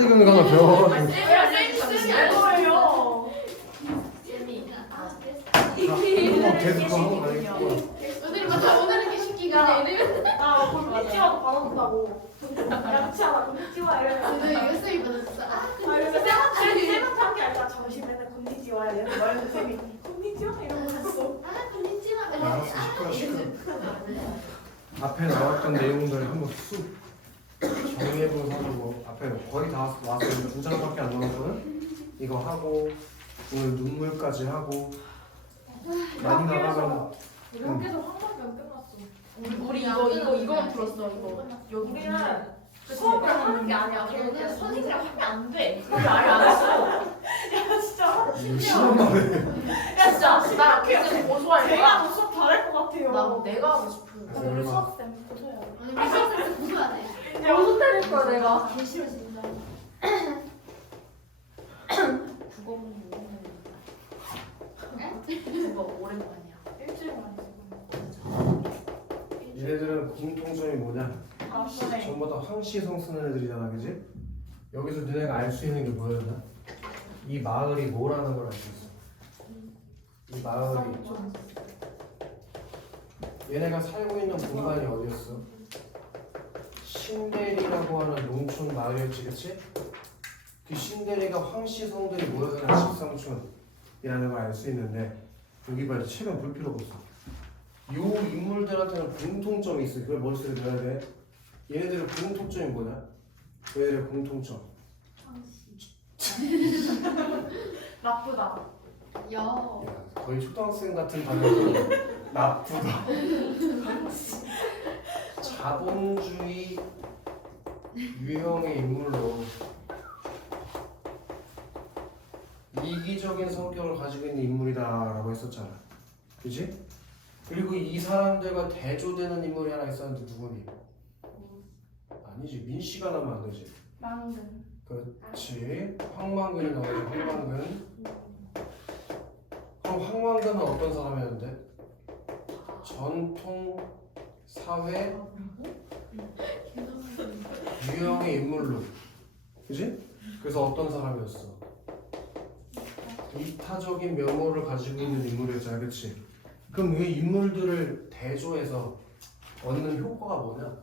대교는 가서 배워. 쌤이 알 거예요. 계속 하고 가니까. 오늘 맞아. 오늘은 게시기가 나 곤니찌와도 받아본다고. 양치하다 곤니찌와 이러면. 오늘 USB 받았어. 쌤한테 한 게 아니라 점심에는 곤니찌와 이러는 거야. 쌤이 곤니찌와 이러고 있어. 알았어, 시끄러. 앞에 나왔던 내용들 한번 쑥 정리해보면서 하고 앞에 거의 다 왔어요. 두 장밖에 안 남았거든. 이거 하고 오늘 눈물까지 하고 많이 나가면 여기서 한 번도 안 끝났어. 우리 이거만 풀었어. 이거. 우리는 수업을 하는 게 아니야. 우리는 선생님이랑 하면 안 돼. 우리 아예 안 했어. 야 진짜. 시험만 해. 야 진짜. 나 그냥 고소할 거야. 제가 더 수업 잘할 것 같아요. 나 내가 하고 싶어. 우리 수업쌤 고소해야 돼. 오늘 미션센스 고소해야 돼. 고소 때릴 거야 내가. 개 싫어 진짜. 국어 공부 그거 오랜만이야. 일주일 만에 지금. 얘네들은 공통점이 뭐냐? 아 그래. 전부 다 황시성 쓰는 애들이잖아, 그지? 여기서 너네가 알 수 있는 게 뭐였나? 이 마을이 뭐라는 걸 알 수 있어. 이 마을이 얘네가 살고 있는 공간이 어디였어? 신대리라고 하는 농촌 마을이었지, 그치? 그 신대리가 황시성들이 모여서 있는 집성촌이라는 걸 알 수 있는데 여기 봐요. 책은 볼 필요가 없어. 요 인물들한테는 공통점이 있어. 그걸 머릿속에 넣어야 돼. 얘네들의 공통점이 뭐냐? 얘네들의 공통점. 나쁘다. 야. 야, 거의 초등학생 같은 단어로 나쁘다. 자본주의 유형의 인물로 이기적인 성격을 가지고 있는 인물이다라고 했었잖아. 그지? 그리고 이 사람들과 대조되는 인물이 하나 있었는데 누구니? 아니지. 민씨가 나면 안 되지. 망근. 그렇지. 황망근이 나오지. 황망근. 그럼 황망근은 어떤 사람이었는데? 전통 사회 유형의 인물로. 그지? 그래서 어떤 사람이었어? 이타적인 면모를 가지고 있는 인물이었잖아. 그치? 그럼 이 인물들을 대조해서 얻는 효과가 뭐냐?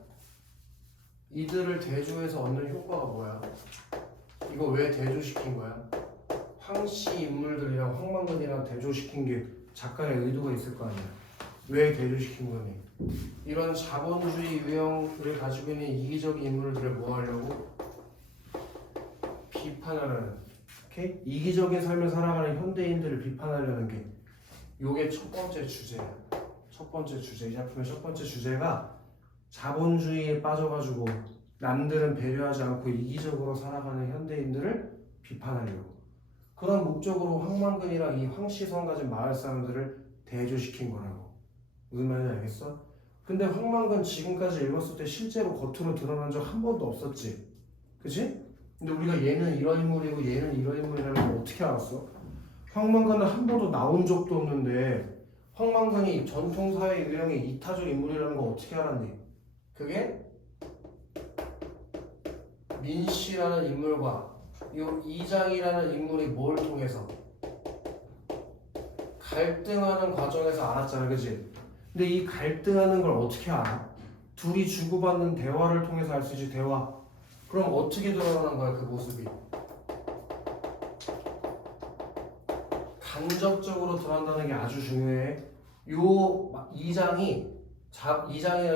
이들을 대조해서 얻는 효과가 뭐야? 이거 왜 대조시킨 거야? 황씨 인물들이랑 황망근이랑 대조시킨 게 작가의 의도가 있을 거 아니야? 왜 대조시킨 거니? 이런 자본주의 유형을 가지고 있는 이기적인 인물들을 뭐 하려고? 비판하려는, 오케이? 이기적인 삶을 살아가는 현대인들을 비판하려는 게 요게 첫 번째 주제야. 첫 번째 주제. 이 작품의 첫 번째 주제가 자본주의에 빠져가지고 남들은 배려하지 않고 이기적으로 살아가는 현대인들을 비판하려고. 그런 목적으로 황망근이랑 이 황시성 가진 마을 사람들을 대조시킨 거라고. 무슨 말인지 알겠어? 근데 황망근 지금까지 읽었을 때 실제로 겉으로 드러난 적 한 번도 없었지. 그치? 근데 우리가 얘는 이런 인물이고 얘는 이런 인물이라는 걸 어떻게 알았어? 황망근은 한 번도 나온 적도 없는데 황망근이 전통사회 유형의 이타적 인물이라는 걸 어떻게 알았니? 그게 민씨라는 인물과 이 이장이라는 인물이 뭘 통해서? 갈등하는 과정에서 알았잖아, 그치? 근데 이 갈등하는 걸 어떻게 알아? 둘이 주고받는 대화를 통해서 알 수 있지, 대화. 그럼 어떻게 드러나는 거야, 그 모습이? 간접적으로 드러난다는 게 아주 중요해. 요 이장이나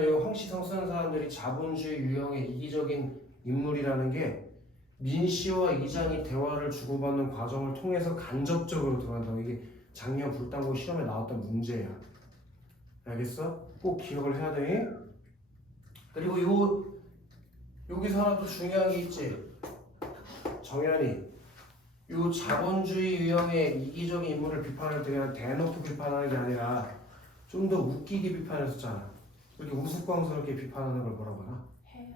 요 황시성 쓰는 사람들이 자본주의 유형의 이기적인 인물이라는 게 민씨와 이장이 대화를 주고받는 과정을 통해서 간접적으로 드러난다고. 이게 작년 불당고 시험에 나왔던 문제야. 알겠어? 꼭 기억을 해야 돼. 그리고 여기서 하나 또 중요한 게 있지. 정연이 요 자본주의 유형의 이기적인 인물을 비판할 때 그냥 대놓고 비판하는 게 아니라 좀 더 웃기게 비판했었잖아. 이렇게 우스꽝스럽게 비판하는 걸 뭐라고 하나? 해요.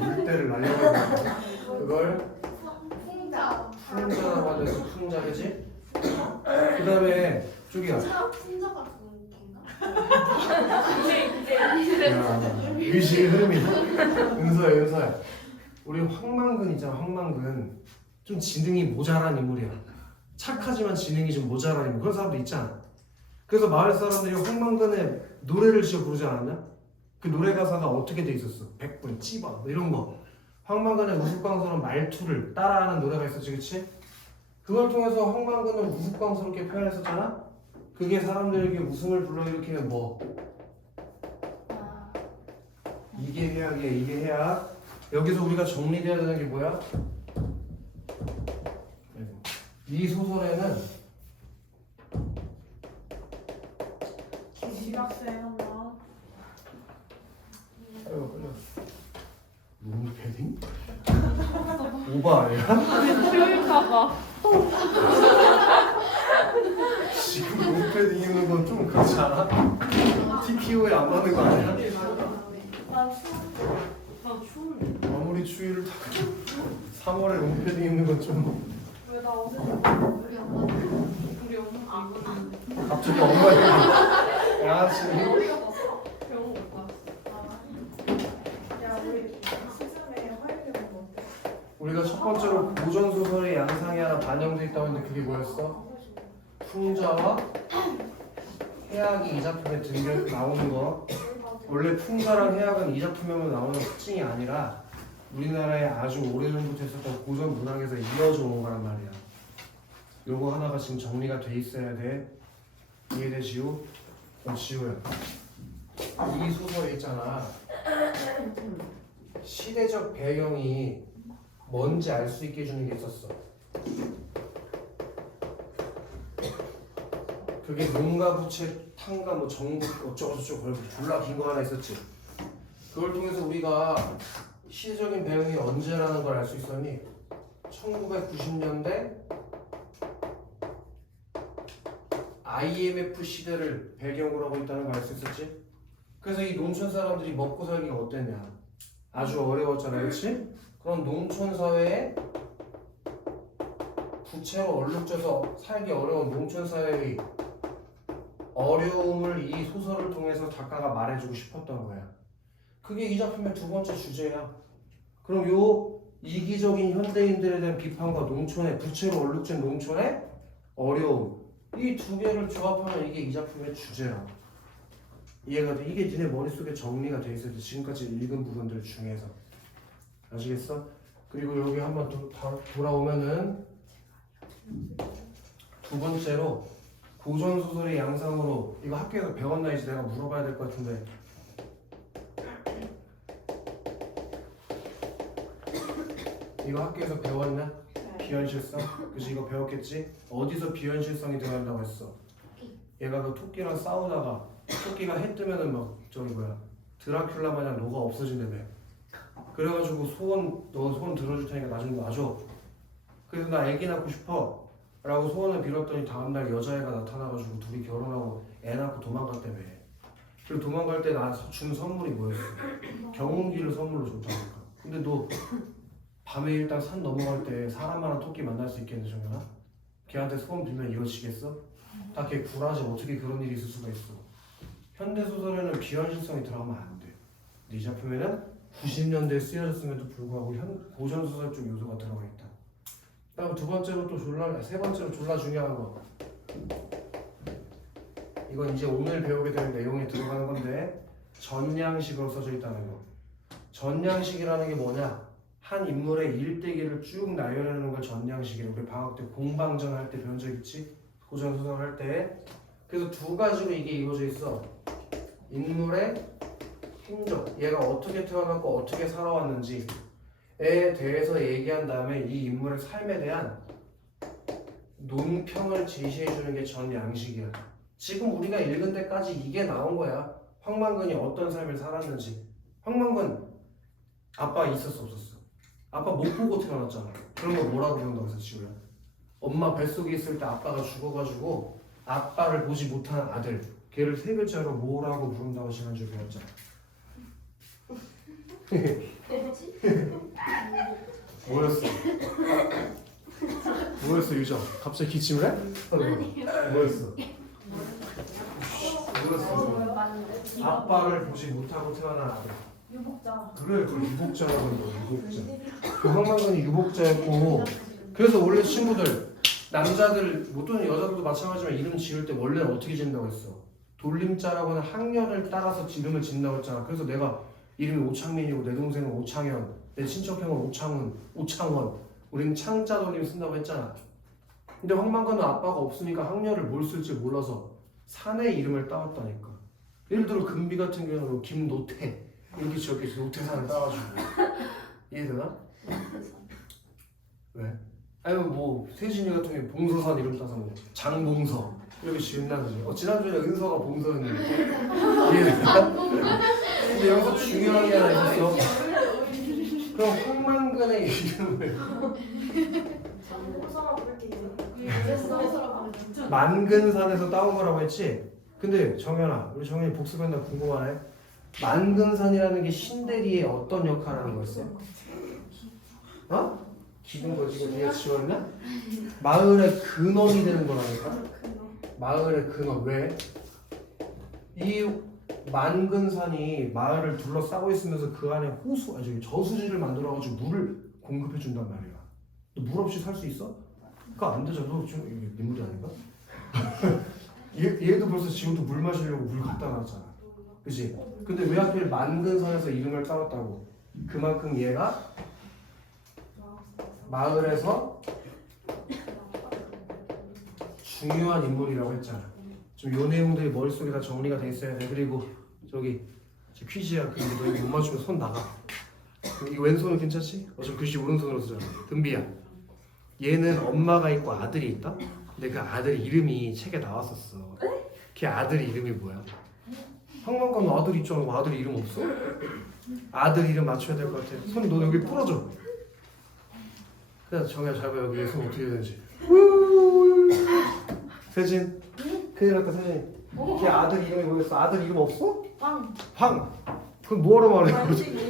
물때를 날려버리는 그걸 풍자. 풍자라고 하면서 풍자, 그지? 그 다음에 저기야. 풍자가 그건가? 이제 야, 의식의 흐름이다. 은서야. 우리 황망근 있잖아. 황망근 좀 지능이 모자란 인물이야. 착하지만 지능이 좀 모자란 인물. 그런 사람도 있잖아. 그래서 마을 사람들이 황망근에 노래를 지어 부르지 않았냐? 그 노래 가사가 어떻게 돼 있었어? 백분, 찌바 뭐 이런 거. 황망근의 우스꽝스러운 말투를 따라하는 노래가 있었지, 그치? 그걸 통해서 황망근을 우스꽝스럽게 표현했었잖아? 그게 사람들에게 웃음을 불러일으키는 뭐? 이게 해악이야, 이게 해악. 여기서 우리가 정리돼야 되는 게 뭐야? 이 소설에는 지각생 한다. 아이고 끌려. 롱 패딩? 오바 아니야? 그럴까봐. 지금 롱 패딩 입는 건 좀 그렇지 않아? TPO에 안 맞는 거 아니야? 나 추운데. 아무리 추위를 타도 3월에 롱 패딩 입는 건 좀 왜 나 어제 우리 엄마 우리 엄마 안 보는데. 갑자기 엄마 얘기. 양아치. 어디가 봤어? 병원 못 봤어. 야 우리 시즌에 화요일에 보면 어때? 우리가 첫 번째로 고전 소설의 양상이 하나 반영돼 있다고 했는데 그게 뭐였어? 풍자와 해악이 이 작품에 등장 나오는 거. 원래 풍자랑 해악은 이 작품에만 나오는 특징이 아니라 우리나라에 아주 오래전부터 있었던 고전 문학에서 이어져 온 거란 말이야. 요거 하나가 지금 정리가 돼 있어야 돼. 이해되지요? 지우야. 이 소설에 있잖아. 시대적 배경이 뭔지 알 수 있게 해주는 게 있었어. 그게 농가 부채 탕가 뭐 정부 어쩌고저쩌고 걸고 졸라 긴 거 하나 있었지. 그걸 통해서 우리가 시대적인 배경이 언제라는 걸 알 수 있었니? 1990년대 IMF 시대를 배경으로 하고 있다는 걸 알 수 있었지. 그래서 이 농촌 사람들이 먹고 살기가 어땠냐? 아주 어려웠잖아, 그렇지? 그런 농촌 사회에 부채로 얼룩져서 살기 어려운 농촌 사회의 어려움을 이 소설을 통해서 작가가 말해주고 싶었던 거야. 그게 이 작품의 두 번째 주제야. 그럼 요 이기적인 현대인들에 대한 비판과 농촌의 부채로 얼룩진 농촌의 어려움, 이 두 개를 조합하면 이게 이 작품의 주제야. 이해가 돼? 이게 니네 머릿속에 정리가 돼 있어야 돼. 지금까지 읽은 부분들 중에서. 아시겠어? 그리고 여기 한번 돌아오면은 두 번째로 고전 소설의 양상으로, 이거 학교에서 배웠나 이제 내가 물어봐야 될 것 같은데, 이거 학교에서 배웠나? 비현실성? 그치, 이거 배웠겠지? 어디서 비현실성이 들어간다고 했어? 얘가 그 토끼랑 싸우다가 토끼가 해 뜨면은 막 저기 뭐야 드라큘라 마냥 노가 없어진다며. 그래가지고 너 소원 들어줄 테니까 나 좀 놔줘. 그래서 나 애기 낳고 싶어 라고 소원을 빌었더니 다음날 여자애가 나타나가지고 둘이 결혼하고 애 낳고 도망갔다며. 그리고 도망갈 때 나 준 선물이 뭐였어? 경운기를 선물로 줬다니까. 근데 너 밤에 일단 산 넘어갈 때 사람 많은 토끼 만날 수 있겠는데 정연아? 걔한테 소원 빌면 이루어지겠어? 다 걔 구라지. 어떻게 그런 일이 있을 수가 있어. 현대소설에는 비현실성이 들어가면 안 돼. 근데 이 작품에는 90년대에 쓰여졌음에도 불구하고 고전소설 쪽 요소가 들어가 있다. 그다음 세 번째로 졸라 중요한 거. 이건 이제 오늘 배우게 될 내용에 들어가는 건데, 전량식으로 써져 있다는 거. 전량식이라는 게 뭐냐? 한 인물의 일대기를 쭉 나열해내는 걸 전량식이라고. 우리 방학 때 공방전 할 때 배운 적 있지? 고전 소설 할 때. 그래서 두 가지로 이게 이루어져 있어. 인물의 행적, 얘가 어떻게 태어났고 어떻게 살아왔는지에 대해서 얘기한 다음에 이 인물의 삶에 대한 논평을 제시해주는 게 전양식이야. 지금 우리가 읽은 데까지 이게 나온 거야. 황망근이 어떤 삶을 살았는지. 황망근 아빠 있었어 없었어? 아빠 못 보고 태어났잖아. 그런 거 뭐라고 부른다고 했어 지우야? 엄마 뱃속에 있을 때 아빠가 죽어가지고 아빠를 보지 못한 아들, 걔를 세 글자로 뭐라고 부른다고 지난주에 배웠잖아. 뭐였어? 뭐였어 유정? 갑자기 기침을 해? 뭐였어? 뭐였어? 아빠를 보지 못하고 태어난 아들. 유복자. 그래, 그 유복자라고 한다. 유복자. 그 황만근이 유복자였고, 그래서 원래 친구들 남자들 뭐 또는 여자들도 마찬가지지만 이름 지을 때 원래는 어떻게 짓는다고 했어? 돌림자라고 하는 학년을 따라서 이름을 짓는다고 했잖아. 그래서 내가 이름이 오창민이고 내 동생은 오창현, 내 친척형은 오창훈, 오창원, 우리는 창자 돌림 쓴다고 했잖아. 근데 황만근은 아빠가 없으니까 학년을 뭘 쓸지 몰라서 산의 이름을 따왔다니까. 예를 들어 금비 같은 경우는 김노태 이렇게 지었겠지. 노태산을 따가지고. 이해되나? 왜? 아니 뭐 세진이 같은 경우 봉서산 이름 따서 뭐 장봉서 이렇게 지은다는 거지. 지난주에 은서가 봉서였는데 이해되나? 근데 여기서 중요한 게 하나 있었어. 그럼 황만근의 이름을 만근산에서 따온 거라고 했지? 근데 정연아, 우리 정연이 복습했나 궁금하네. 만근산이라는 게 신대리의 어떤 역할을 하는 거였어? 어? 기둥 거지고 네가 지웠나? 마을의 근원이 되는 거라니까? 마을의 근원. 왜? 이 만근산이 마을을 둘러싸고 있으면서 그 안에 저수지를 만들어가지고 물을 공급해 준단 말이야. 너 물 없이 살 수 있어? 그거 안 되잖아. 너 지금 이게 민물이 아닌가? 얘도 벌써 지금도 물 마시려고 물 갖다 놨잖아. 그치? 근데 왜 하필 만근산에서 이름을 따왔다고? 그만큼 얘가 마을에서 중요한 인물이라고 했잖아. 좀 요 내용들이 머릿속에 다 정리가 돼 있어야 돼. 그리고 저기 퀴즈야. 근데 너 이거 못 맞추면 손 나가. 이거 왼손은 괜찮지? 어차피 글씨 오른손으로 쓰잖아. 금비야. 얘는 엄마가 있고 아들이 있다? 근데 그 아들 이름이 책에 나왔었어. 걔 아들 이름이 뭐야? 황만근 아들 있잖아. 뭐 아들 이름 없어? 아들 이름 맞춰야 될 것 같아. 손 너 여기 풀어줘. 그래서 정야 잘 봐. 여기 손 어떻게 해야 되는지. 세진. 큰일 났다 세진. 걔 아들 이름이 뭐였어? 아들 이름 없어? 황. 그럼 뭐하러 말해?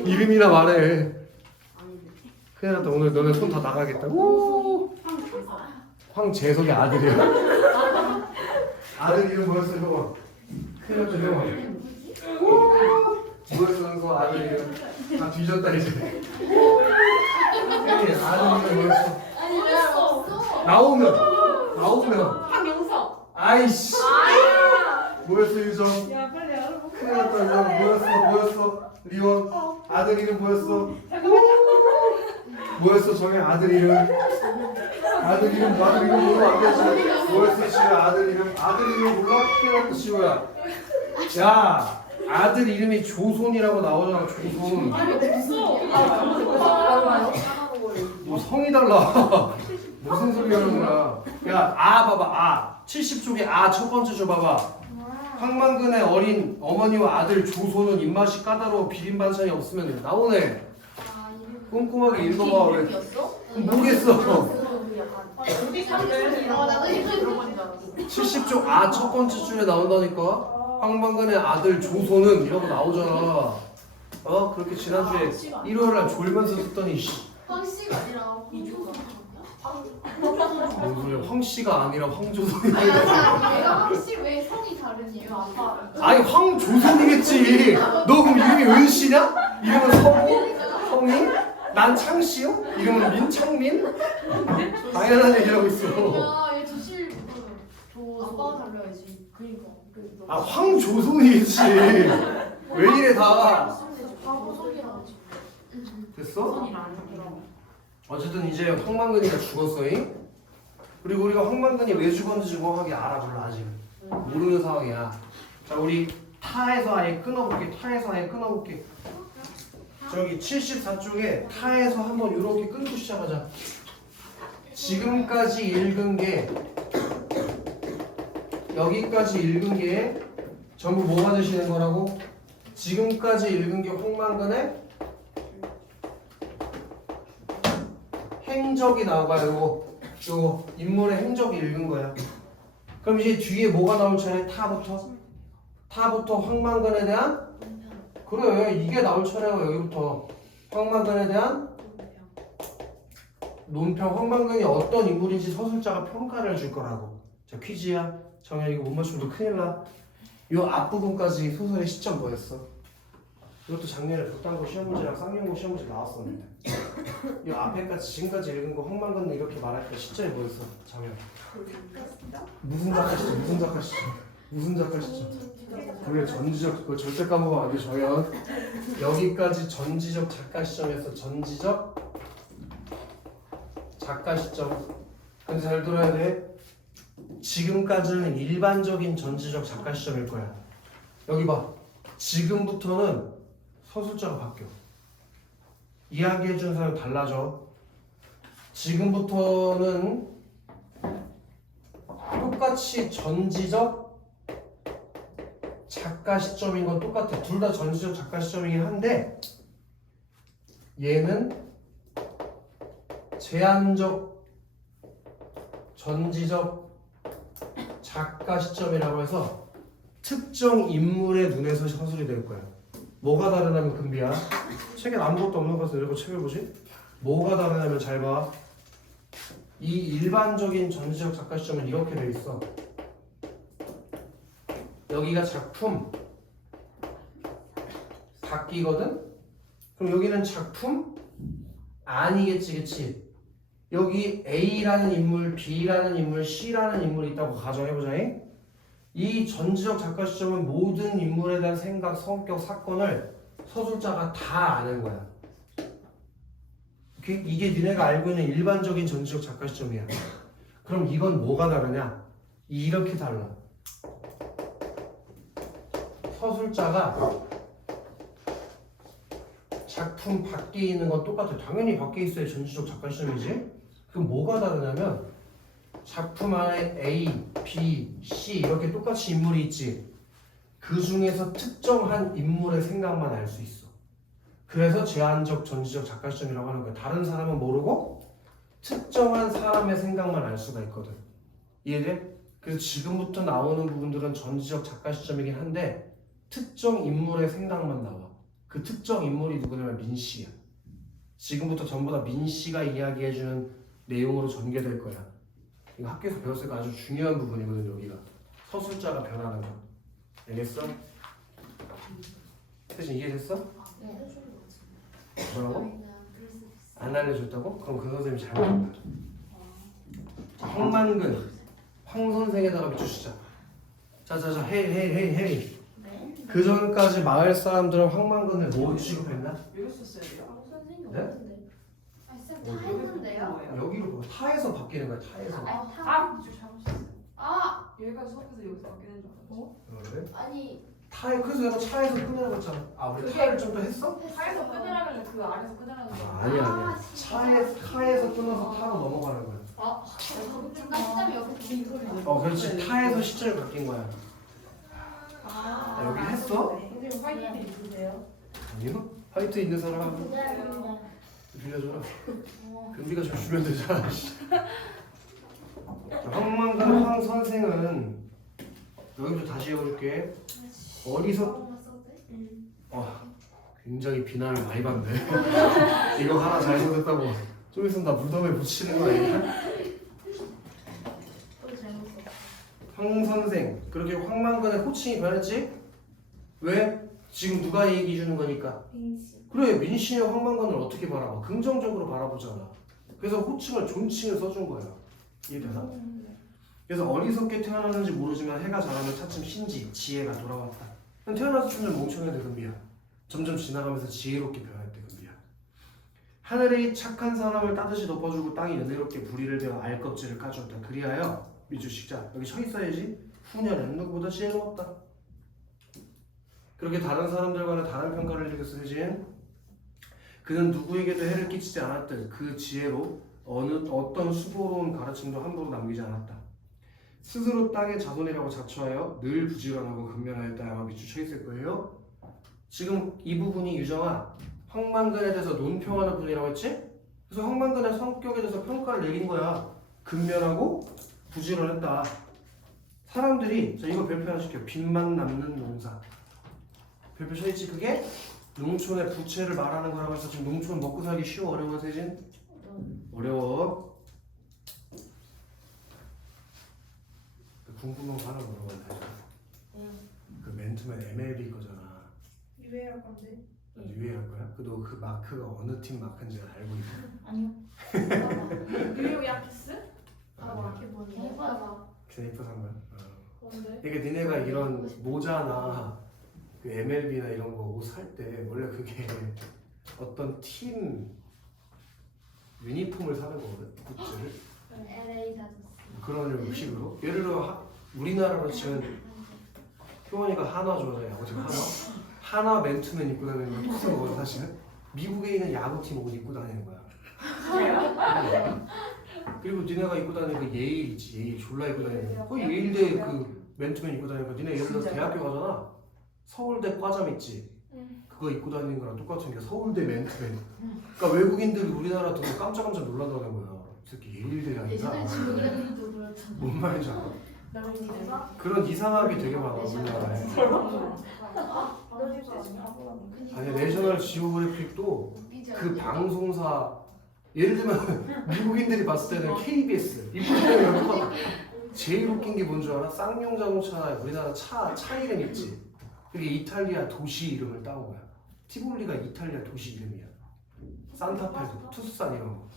이름이나 말해. 큰일 났다. 오늘 너네 손 다 나가겠다. 황재석의 아들이야. 아들 이름 뭐였어? 형아. 큰일 났다 형아. 뭐였어 그 아들 이름. 다 뒤졌다 이제. 아들 이름 뭐였어? 아니 왜 없어? 나오면 황영석. 아이씨. 뭐였어 유정? 야 빨리 알아보고. 큰일 났다 유정. 뭐였어? 리원. 아들 이름 뭐였어? 뭐였어 정의 아들 이름? 아들 이름 모르면 안 되지. 뭐였어 지우야 아들 이름 몰라? 큰일 났다 지우야. 야 아들 이름이 조손이라고 나오잖아. 조손. 뭐 성이 달라. 무슨 소리 하는 거야? 야, 봐봐. 70쪽에 첫 번째 줘 봐봐. 황만근의 어린 어머니와 아들 조소는 입맛이 까다로워 비빔 반찬이 없으면 나오네. 꼼꼼하게 읽어봐. 왜? 모르겠어. 나도 이거 들어본 줄 알았어. 70쪽 첫 번째 줄에 나온다니까. 황만근의 아들 조소는 이러고 나오잖아. 그렇게 지난주에 일요일날 졸면서 듣더니 황씨가 아니라 뭔 소리야? 황씨가 아니라 황조선이. 내가 황씨 왜 성이 다르니요? 아빠. 아니 황조선이겠지. 너 그럼 이름이 은씨냐? 이름은 성이? 난 창씨요? 이름은 민창민? 당연한 얘기하고 있어. 야얘 조실 아빠가 달라야지. 그러니까. 황조선이겠지. 왜 이래 다. 바보 성이라고 지. 됐어? 어쨌든 이제 황만근이가 죽었어잉. 그리고 우리가 황만근이 왜 죽었는지 정확하게 알아 몰라 아직 모르는 상황이야. 자 우리 타에서 아예 끊어볼게. 저기 74쪽에 타에서 한번 이렇게 끊고 시작하자. 지금까지 읽은 게 여기까지 읽은 게 전부 뭐가 되시는 거라고? 지금까지 읽은 게 황만근의 행적이 나와요. 요 인물의 행적이 읽은 거야. 그럼 이제 뒤에 뭐가 나올 차례? 타부터 황만근에 대한 그래 이게 나올 차례야. 여기부터 황만근에 대한 논평. 황만근이 어떤 인물인지 서술자가 평가를 줄 거라고. 자 퀴즈야. 정현 이거 못 맞추면 너 큰일 나. 요 앞부분까지 소설의 시점 뭐였어? 이것도 작년에 북단고 시험 문제랑 쌍용고 시험 문제 나왔었는데 이 앞에까지 지금까지 읽은 거 황만근 이렇게 말할 때 시점이 뭐였어? 작년 무슨 작가 시점? 무슨 작가 시점? 무슨 작가 시점? 그게 전지적 그거 절대 까먹으면 안 돼. 정연 여기까지 전지적 작가 시점에서 전지적 작가 시점. 근데 잘 들어야 돼. 지금까지는 일반적인 전지적 작가 시점일 거야. 여기 봐. 지금부터는 서술자가 바뀌어. 이야기해준 사람이 달라져. 지금부터는 똑같이 전지적 작가 시점인 건 똑같아. 둘 다 전지적 작가 시점이긴 한데 얘는 제한적 전지적 작가 시점이라고 해서 특정 인물의 눈에서 서술이 될 거야. 뭐가 다르냐면 금비야. 책에 아무것도 없는 것을 읽고 책을 보지? 뭐가 다르냐면 잘 봐. 이 일반적인 전지적 작가 시점은 이렇게 돼 있어. 여기가 작품 바뀌거든? 그럼 여기는 작품 아니겠지, 그치? 여기 A라는 인물, B라는 인물, C라는 인물이 있다고 가정해보자. 이 전지적 작가 시점은 모든 인물에 대한 생각, 성격, 사건을 서술자가 다 아는 거야. 이게 니네가 알고 있는 일반적인 전지적 작가 시점이야. 그럼 이건 뭐가 다르냐? 이렇게 달라. 서술자가 작품 밖에 있는 건 똑같아. 당연히 밖에 있어야 전지적 작가 시점이지. 그럼 뭐가 다르냐면 작품 안에 A, B, C 이렇게 똑같이 인물이 있지. 그 중에서 특정한 인물의 생각만 알 수 있어. 그래서 제한적 전지적 작가 시점이라고 하는 거야. 다른 사람은 모르고 특정한 사람의 생각만 알 수가 있거든. 이해돼? 그래서 지금부터 나오는 부분들은 전지적 작가 시점이긴 한데 특정 인물의 생각만 나와. 그 특정 인물이 누구냐면 민씨야. 지금부터 전부 다 민씨가 이야기해주는 내용으로 전개될 거야. 이거 학교에서 배웠으니까 아주 중요한 부분이거든. 여기가 서술자가 변하는 거. 알겠어? 대신 이해됐어? 뭐라고? 안 알려줬다고? 그럼 그 선생님이 잘못한 거야. 황만근 황 선생에다가 밑주시자. 자자자 헤이. 그 전까지 마을 사람들은 황만근을 뭐 취급했나? 선생님 네? 없는데. 아, 쌤 다 했는데요? 여기로 뭐 타에서 바뀌는 거야. 타에서. 여기까지 수업해서 여기서 바뀌는 줄 알았어. 그래? 아니 타에 그래서 내가 차에서 끊으라고 했잖아. 아 우리 타를 좀 더 했어? 차에서 끊으라면 그 안에서 끊으라는 거. 아니야. 진짜? 타에서 끊어서 타로 넘어가는 거야. 중간 시점이 여기 그렇지. 타에서 시점이 바뀐 거야. 여기 했어? 선생님 화이트 있으세요? 아니요? 화이트 있는 사람 빌려줘라. 금비가 좀 주면 되잖아. 황만근 황 선생은 여기도 다시 해볼게. 어디서 굉장히 비난을 많이 받네. 이거 하나 잘못했다고 좀 있으면 나 무덤에 붙이는 거 아니야? 황 선생 그렇게 황만근의 호칭이 변했지? 왜? 지금 누가 얘기 주는 거니까. 그래 민씨의 황만근을 어떻게 바라봐? 긍정적으로 바라보잖아. 그래서 호칭을 존칭을 써준 거야. 이해되나? 그래서 어리석게 태어났는지 모르지만 해가 자라면 차츰 신지, 지혜가 돌아왔다. 태어났을 때는 멍청했는데 금비야. 점점 지나가면서 지혜롭게 변했대 금비야. 하늘의 착한 사람을 따뜻이 덮어주고 땅이 은혜롭게 부리를 베어 알껍질을 까주었다. 그리하여 미주식자 여기 서 있어야지. 후녀는 누구보다 지혜로웠다. 그렇게 다른 사람들과는 다른 평가를 일으켰어. 세진 그는 누구에게도 해를 끼치지 않았듯 그 지혜로 어떤 수고로운 가르침도 함부로 남기지 않았다. 스스로 땅의 자손이라고 자처하여 늘 부지런하고 근면하였다. 아마 밑줄 있을 거예요. 지금 이 부분이 유정아 황만근에 대해서 논평하는 분이라고 했지? 그래서 황만근의 성격에 대해서 평가를 내린 거야. 근면하고 부지런했다. 사람들이 자 이거 별표 하나 시켜. 빚만 남는 농사. 별표 쳐있지? 그게 농촌의 부채를 말하는 거라고 해서 지금 농촌 먹고 살기 쉬워 어려워 세진? 어려워. 궁금한 거 하나 물어봐도 되죠? 그 멘트맨 MLB 거잖아. 유해할 건데. 나도 유예할 거야? 그도 그 마크가 어느 팀 마크인지 알고 있어? 아니요. 뉴욕 야키스? 아니야. 그게 뭐냐? 해봐봐. 제니퍼 산 거야? 뭔데? 이게 니네가 이런 모자나 그 MLB나 이런 거 옷 살 때 원래 그게 어떤 팀 유니폼을 사는 거거든, 굿즈를. LA 다저스. 그런 식으로. 예를 들어 우리나라로 치면 효원이가 한화 좋아하잖아, 야구팀 한화. 한화 맨투맨 입고 다니는 거 똑같은 거거든 사실은. 미국에 있는 야구팀 옷 입고 다니는 거야. 그리고 니네가 입고 다니는 그 예일 있지, 예일 졸라 입고 다니는 거. 거기 예일대 그 맨투맨 입고 다니는 거. 니네 예를 들어 대학교 가잖아. 서울대 과잠 있지. 그거 입고 다니는 거랑 똑같은 게 서울대 맨투맨. 그러니까 외국인들이 우리나라 들어 깜짝깜짝 놀란다는 거야. 이 새끼 예일대라니까. 예전에 지구대도 그렇잖아. 뭔 말인지 알아? 나는 그런 이상하게 되게 많아 우리나라에. 아니 내셔널 지오그래픽도 그 방송사 예를 들면 미국인들이 봤을 때는 KBS 이분들은 제일 웃긴 게 뭔 줄 알아? 쌍용 자동차 우리나라 차 이름 있지. 그게 이탈리아 도시 이름을 따온 거야. 티볼리가 이탈리아 도시 이름이야. 산타페도 투스산 이런 거.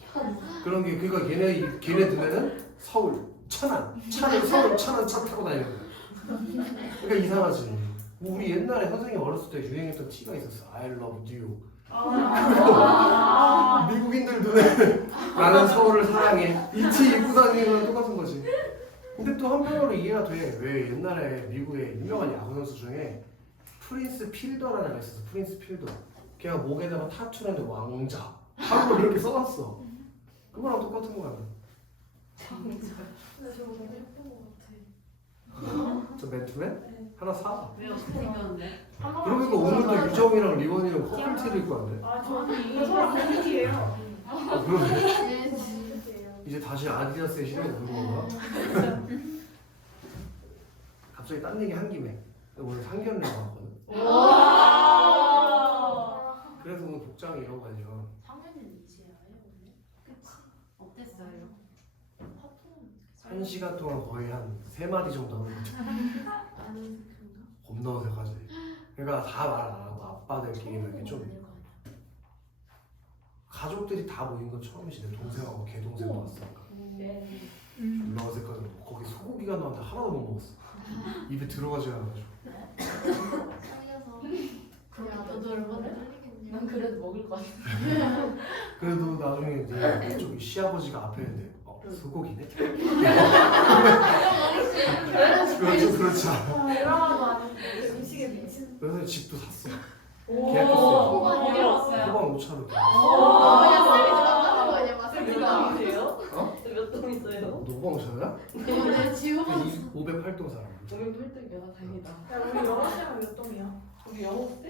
그런 게 그러니까 걔네 눈에는 서울 천안 차를 서울 천안 차 타고 다니는 거야. 그러니까 이상하지. 우리 옛날에 선생님 어렸을 때 유행했던 티가 있었어. I love you. 미국인들 눈에 나는 서울을 사랑해. 이 티 입고 다니는 거랑 똑같은 거지. 근데 또 한편으로 이해가 돼. 왜 옛날에 미국의 유명한 야구 선수 중에 프린스 필더라는 애가 있었어. 프린스 필더. 걔가 목에다가 타투했는데 왕자. 한국어 이렇게 써놨어. 그거랑 똑같은 거야. 근데 저거 너무 예쁜 것 같아. 저 맨투맨? 하나 사. 왜 어떻게 생겼는데? 그러니까 오늘도 유정이랑 리원이랑 커플티를 입고 왔네. 저는 저랑 커플티예요. 그러네. 이제 다시 아디다스의 시대가 오는 건가? 갑자기 딴 얘기 한 김에 오늘 상견례 나왔거든. 그래서 오늘 복장이 이런 거죠. 상현이는 이지아예요 오늘? 그치? 어땠어요? 1시간 동안 거의 한 3마디 정도 하는 거죠. 겁나 어색하지. 그러니까 다 말 안 하고 아빠들끼리는 이렇게 좀 가족들이 다 모인 건 처음이지. 내 동생하고 걔 동생도 왔으니까. 졸라 어색하더라고. 거기 소고기가 나왔는데 하나도 못 먹었어. 입에 들어가지 않아가지고. 살려서 그냥 너도 얼마나 떨리겠냐. 난 그래도 먹을 것 같아. 그래도 나중에 이제 저기 시아버지가 앞에 있는데 소고기네? 그렇죠 그렇죠. 드라마도 아닌데 음식에 미친. 그래서 집도 샀어. 오. 계약했어요. 어디로 왔어요? 호박 5차로. 그냥 쌤이 만나는 거 이제 막 몇 동이세요? 몇 동이세요? 너 호박 5차야? 오늘 지우고 508동 사람. 오늘도 1등이야 다행이다. 야 우리 영어 시험은 몇 동이야? 우리 영어 때?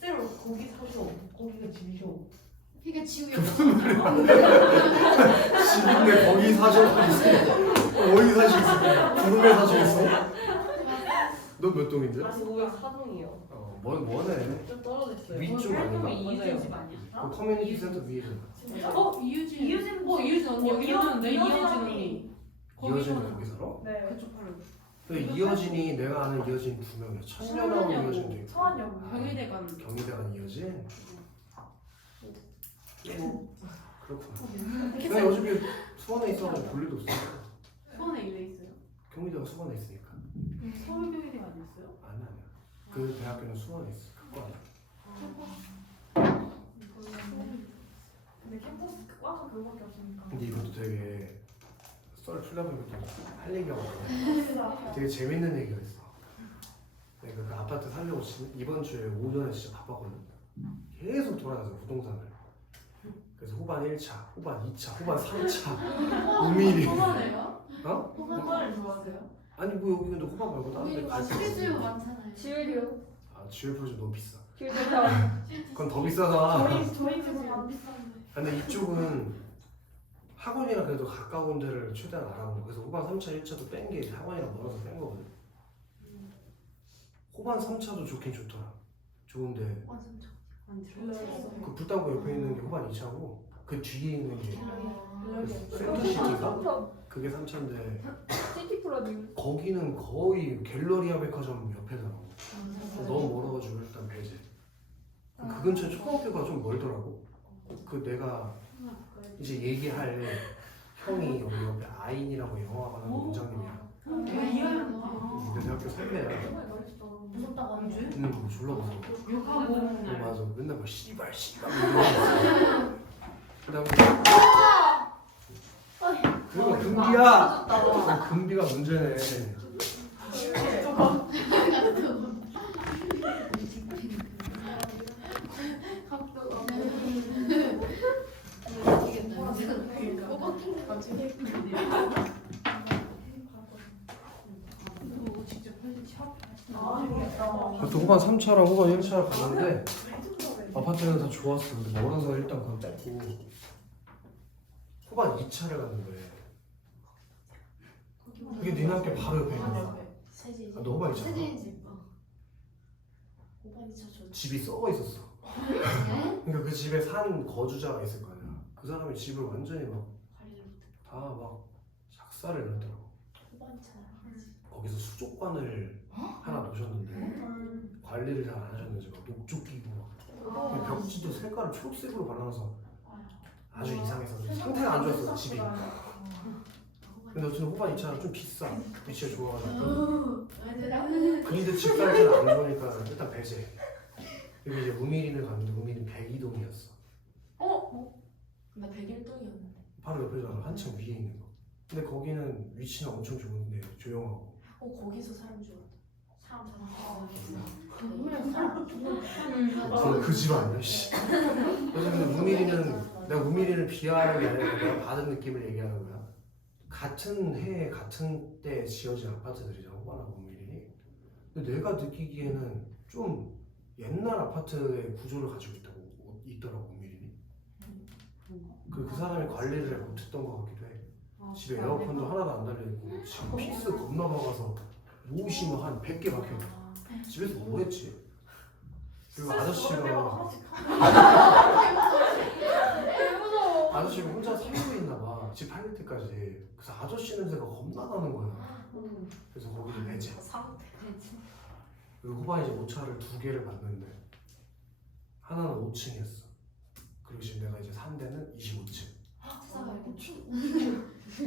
쌤 고기 사줘. 고기가 집이셔. 그러니까 지우개 집인데 거기 사셔가지고 어디 사시겠어? 구름에 사시겠어? 너 몇 동인데? 다시 504동이요. 뭐네? 좀 떨어졌어요. 위쪽 아닌가? 이유진 집 아니야? 그 커뮤니티 센터 위에잖아. 진짜? 이유진 이유진 언니 여기 있는데 이효진 언니. 이어진이 거기 살아? 네. 그쪽 팔로. 근데 이어진이 내가 아는 이어진 2명이야. 천년하고 이어진도 있고. 서한여고. 경희대 간. 경희대 간 이어진? 그렇구나. 내가 어차피 수원에 있어가지고 볼 일도 없어. 수원에 일에 있어요? 경희대가 수원에 있으니까. 서울 경희대 아니었어요? 아니야. 그 대학교는 수원에 있어. 그거 아니야. 근데 캠퍼스 과가 그거밖에 없으니까. 근데 이것도 되게 썰 풀려보니까 할 얘기가 많아. 되게 재밌는 얘기가 있어. 내가 그 아파트 살려고 이번 주에 오전에 진짜 바빴거든. 계속 돌아다녀서 부동산을. 그래서 후반 1차, 후반 2차, 후반 3차 5mm. 호반이에요? 어? 호반을 좋아하세요? 아니 뭐 여기 근데 후반 말고 다른 데 아 스케줄 많잖아요. 지율이요? 아 GL 프로젝트 너무 비싸. 지율이요? 그건 더 비싸다. 저희 집은 안 비싼데. 근데 이쪽은 학원이랑 그래도 가까운 데를 최대한 알아보는 거야. 그래서 후반 3차, 1차도 뺀 게 학원이랑 멀어서 뺀 거거든. 후반 3차도 좋긴 좋더라. 좋은데 안 들어갔어. 그 불당구 옆에 있는 게 후반 2차고 그 뒤에 있는 게 연락이 센터시티인가? 그게 3차인데 시티 프로듀. 거기는 거의 갤러리아 백화점 옆에더라고. 너무 멀어가지고 일단 배제. 그 근처에 초등학교가 좀 멀더라고. 그 내가 이제 얘기할 형이 여기 옆에 아인이라고 영화관 하는 원장님이야. 내 대학교 선배야. 무섭다고 안 줘? 뭐 졸라 무서워. 욕하고 맞아. 맨날 막 씨발 이러고. 그다음에 그리고 금비야. 금비가 문제네. 그래서 후반 3차랑 후반 1차를 갔는데 아파트는 다 좋았어. 근데 멀어서 일단 그건 뺐고 후반 2차를 갔는데 그게 니네 학교 바로 옆에 있는 거야. 세지. 아, 너 후반 2차 세진이 집. 오반이 저 집이 썩어 있었어. 그러니까 그 집에 산 거주자가 있을 거 아니야. 그 사람이 집을 완전히 막 관리를 못해. 다 막 작사를 내더라고. 오반이 잘. 거기서 수족관을 하나 놓으셨는데 관리를 잘 안 하셨는지 막 녹조 끼고 막 벽지도 색깔을 초록색으로 발라놔서 아주 이상해서 상태가 안 좋았어 집이. 근데 어쨌든 후반 2차는 좀 비싸. 위치가 좋아가지고. 근데 집 살 때는 안 좋으니까 일단 배제. 여기 이제 우미린을 갔는데 우미린 102동이었어. 나 101동이었는데. 바로 옆에잖아. 한층 위에 있는 거. 근데 거기는 위치는 엄청 좋은데 조용하고. 거기서 사람 죽었다. 사람 그건 그 집 아니야, 씨. 그래서 근데 우미리는 내가 우미리를 비하하는 게 아니라 내가 받은 느낌을 얘기하는 거야. 같은 해에 같은 때에 지어진 아파트들이잖아, 호반하고 우미리. 근데 내가 느끼기에는 좀 옛날 아파트의 구조를 가지고 있더라고 우미리. 그 사람이 관리를 잘 못했던 것 같기도 해. 집에 에어컨도 하나도 안 달려있고 지금 피스 겁나 박아서 옷이 막 한 100개 박혀있고 집에서 뭐 했지? 그리고 아저씨가 혼자 살고 있나 봐. 집 팔릴 때까지. 그래서 아저씨 냄새가 겁나 나는 거야. 그래서 거기서 배제. 상태. 그리고 후반 이제 오차를 2개를 봤는데 하나는 5층이었어. 그리고 지금 내가 이제 산 데는 25층.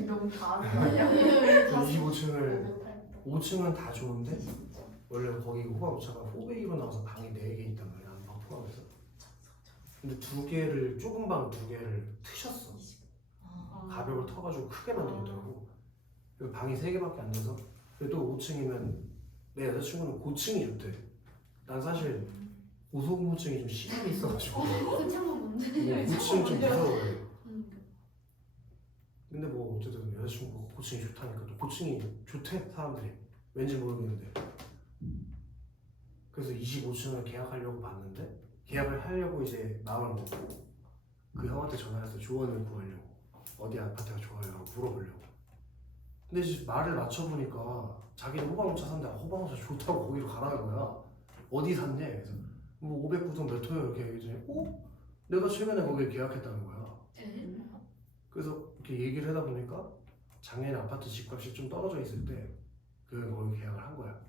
너무 다 아는 거 아니야? 5층은 다 좋은데 원래 거기 후반 오차가 4베이로 나와서 방이 4개 있단 말이야. 방 포함해서. 근데 2개를 좁은 방 2개를 트셨어. 가벽을 터가지고 크게 만들었더라고. 그리고 방이 3개밖에 안 돼서. 그리고 또 5층이면 내 여자친구는 고층이 좋대. 난 사실 고소공포증이 좀 심하게 있어가지고 그 창문 뭔데? 5층 좀 무서워요. 근데 뭐 어쨌든 여자친구가 고층이 좋다니까 또 고층이 좋대 사람들이. 왠지 모르겠는데. 그래서 25층을 계약하려고 봤는데 계약을 하려고 이제 마음을 먹고 그 형한테 전화해서 조언을 구하려고 어디 아파트가 좋아요 물어보려고. 근데 이제 말을 맞춰보니까 자기는 호방호차 산다. 호방호차 좋다고 거기로 가라는 거야. 어디 샀냐? 그래서 뭐 509동 몇 호요? 이렇게 얘기했더니 내가 최근에 거기 계약했다는 거야. 그래서 이렇게 얘기를 하다 보니까 작년에 아파트 집값이 좀 떨어져 있을 때 그 거기 계약을 한 거야.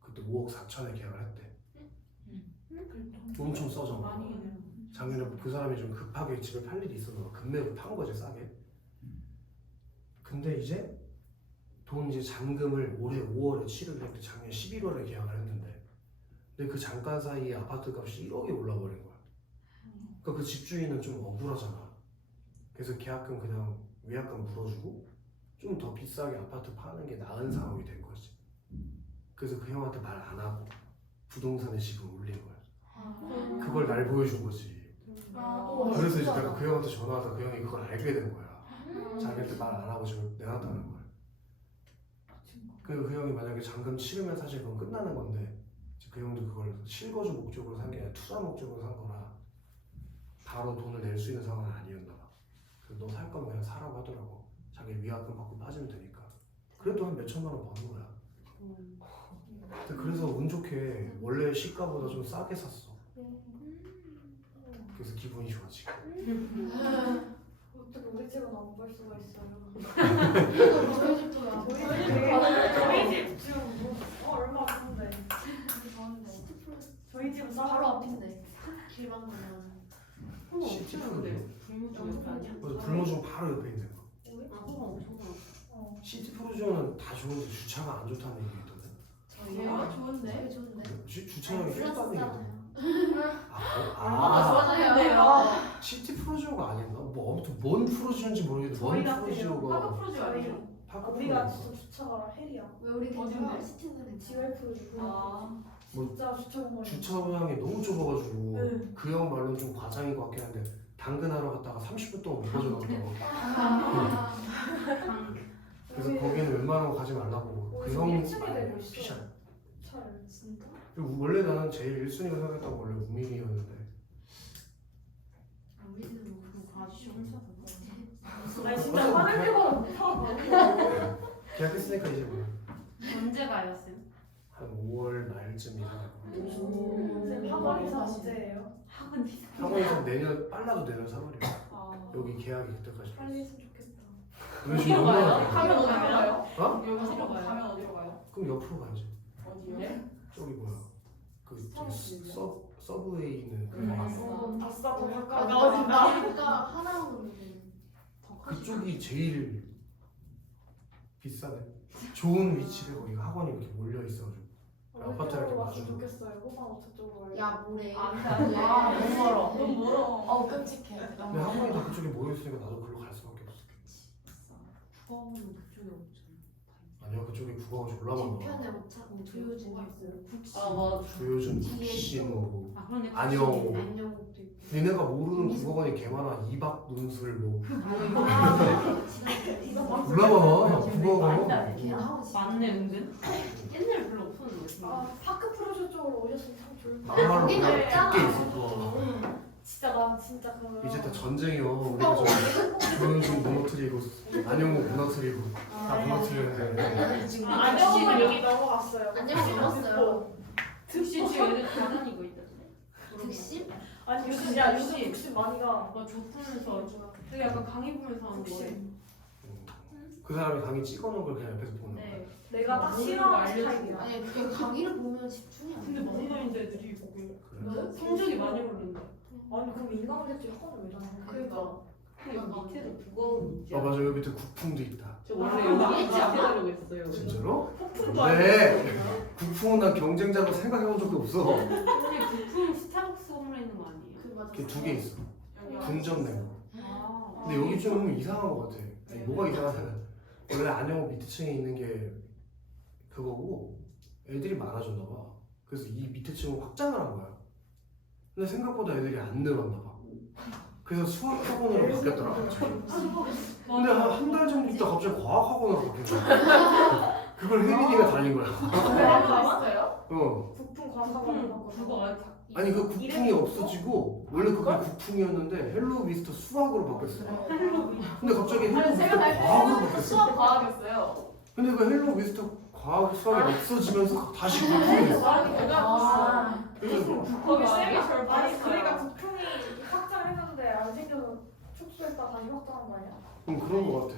그때 5억 4천에 계약을 했대. 엄청 써져. 작년에 그 사람이 좀 급하게 집에 팔 일이 있어서 급매로 판 거지 싸게. 근데 이제 돈 이제 잔금을 올해 5월에 치르기로 했대. 작년 11월에 계약을 했는데 근데 그 잠깐 사이에 아파트 값이 1억이 올라버린 거야. 그러니까 그 집주인은 좀 억울하잖아. 그래서 계약금 그냥 위약금 물어주고 좀 더 비싸게 아파트 파는 게 나은 상황이 된 거지. 그래서 그 형한테 말 안 하고 부동산에 집을 올린 거야. 그걸 날 보여준 거지. 그래서 이제 내가 그 형한테 전화하다 그 형이 그걸 알게 된 거야. 자기한테 말 안 하고 지금 내놨다는 거야. 그 형이 만약에 잔금 치르면 사실 그건 끝나는 건데 그 형도 그걸 실거주 목적으로 산 게 아니라 투자 목적으로 산 거라 바로 돈을 낼 수 있는 상황은 아니었나 봐. 그래서 너 살 거면 그냥 사라고 하더라고. 자기 위약금 받고 빠지면 되니까. 그래도 한 몇천만 원 버는 거야. 근데 그래서 운 좋게 원래 시가보다 좀 싸게 샀어. 그래서 기분이 좋아 지금. 어떻게 우리 집은 안 볼 수가 있어요? 저희 집도야. 저희 집 지금 얼마 안 한데. 저희 집은 바로 앞인데. 길만 가면. 시티 프로듀. 불무중 옆에 아니야? 불모중 바로 옆에 있는 거. 아, 호가 엄청 많아. 시티 프로듀는 다 좋은데 주차가 안 좋다는 얘기 있던데. 저희요? 좋은데? 좋은데? 주차장이 좋다는 얘기 있던데. 얼마나 좋아하는데요? 시티 프로듀가 아닌가? 뭐 아무튼 뭔 프로듀인지 모르겠는데 뭔 저희가 프로듀가 파크 프로젝트 아니에요? 파크 우리가 프로듀. 진짜 주차가 헬이야. 왜 우리 어딘데? 괜찮아? 시티는 지월 프로젝트. 아, 진짜 주차 공간. 주차장이 너무 좁아가지고 네. 그 형 말로는 좀 과장인 것 같긴 한데 당근하러 갔다가 30분 동안 못 가져가더라고. 그래서 거기는 웬만하면 가지 말라고. 그 우리 형 1층에 내고 있어. 피셜. 차를. 진짜? 그리고 원래 나는 제일 1순위가 생각했던 거 원래 우민이었는데 우리는 뭐 그런 과지 혼자 나 진짜 화낼 때가 없어. 계약했으니까 이제 뭐 언제 가요, 쌤? 한 5월 말쯤 이상. 학원에서 언제예요? 학원에서 내년 빨라도 내년 3월이야. 아, 여기 계약이 그때까지. 빨리 했으면 좋겠다. 요즘 어디로 가요? 영화. 가면 어디로 가요? 어? 여기 어디로 가요? 가면 어디로 가요? 그럼 옆으로 가야지. 어디요? 저기 뭐야? 그 저기 서브웨이 있는 그 아싸 더 아, 가까워진다. 그러니까 하나로 더 커지고. 그쪽이 제일 비싸네. 좋은 위치에 거기 학원이 이렇게 몰려 있어가지고. 아파트를 이렇게 왔으면 마주보고. 좋겠어요. 호반 저쪽으로 와요. 야 뭐래? 안 돼, 안 돼. 너무 멀어. 너무 멀어. 어 끔찍해. 근데 학원이 다 그쪽에 모여 있으니까 나도 글로 갈 수밖에 없어. 국어는 그쪽에 없잖아. 아니야 그쪽에 국어가 졸라 많아. 뒤편에 못 찾고 조효진 뭐가 있고 국시. 아, 맞아. 조효준, 뒤에 국신호. 아, 그런데 안녕. 안녕국도 있고. 니네가 모르는 국어관이 개 많아. 이박 논술 뭐. 이거 졸라 많아. 맞다. 국어관. 걔는 하고 싶어. 맞네, 은근? 옛날에 별로 없었는데. 아 파크 프로쇼 쪽으로 오셨으면 참 좋을 것 같아요. 막말로 거기는 그냥 없잖아. 깊게 있어 국어가. 진짜 난 진짜 그러면 이제 다 전쟁이요. 우리가 조효준 무너뜨리고 안영호 무너뜨리고 다 무너뜨리는데. 지금 안녕은 여기 넘어갔어요. 안녕 들었어요. 특시 지금 애들 다 다니고 있던데. 득심? 아니 요즘 야 요즘 국시 많이 가. 막 조프면서 되게 약간 강의 보면서 하는 거예요. 국시. 그 사람이 강의 찍어놓은 걸 그냥 옆에서 보는 거야. 네. 내가 딱 모르는 거 싫어하는 알려주고. 스타일이야. 아니 그게 강의를 보면 집중이 안 돼. 근데 많이 다니는 애들이 거기 그래? 성적이 많이 오른다. 아니 그럼 인간대체 학원을 왜 다녀? 그러니까. 여기 밑에도 국어 있지. 아 맞아 여기 밑에 국풍도 있다. 저 원래 아, 여기 있지 않아? 하려고 했어요. 진짜로? 폭풍도 아니고. 네. 국풍은 난 경쟁자로 생각해본 적도 없어. 근데 부품 스타벅스 건물에 있는 거 아니에요? 그 맞아. 이렇게 두 개 있어. 여기 궁전 내고. 아. 근데 여기 좀 이상한 것 같아. 아니, 뭐가 이상하냐면 원래 안영호 밑에 층에 있는 게 그거고 애들이 많아졌나 봐. 그래서 이 밑에 층을 확장을 한 거야. 근데 생각보다 애들이 안 늘었나 봐. 그래서 수학 학원으로 바뀌었더라. 갑자기. 근데 한 달 정도 있다 갑자기 과학 학원으로 바뀐 거야. 그걸 혜민이가 달린 거야. 있어요? 어. 북풍 과학학원 부품 그거 아직 아니 그 국풍이 없어지고 원래 그게 국풍이었는데 헬로우 미스터 수학으로 바뀌었어. 근데 갑자기 헬로우 미스터 과학으로 바뀌었어. 수학 과학이었어요. 근데 그 헬로우 미스터 과학 수학이 없어지면서 다시 국풍이 됐어. 아. 그래서 거기 쌤이 아니, 아니 그러니까 북풍이 확장했는데 안 생겨서 축소했다 다시 확장한 거 아니야? 그런 거 같아.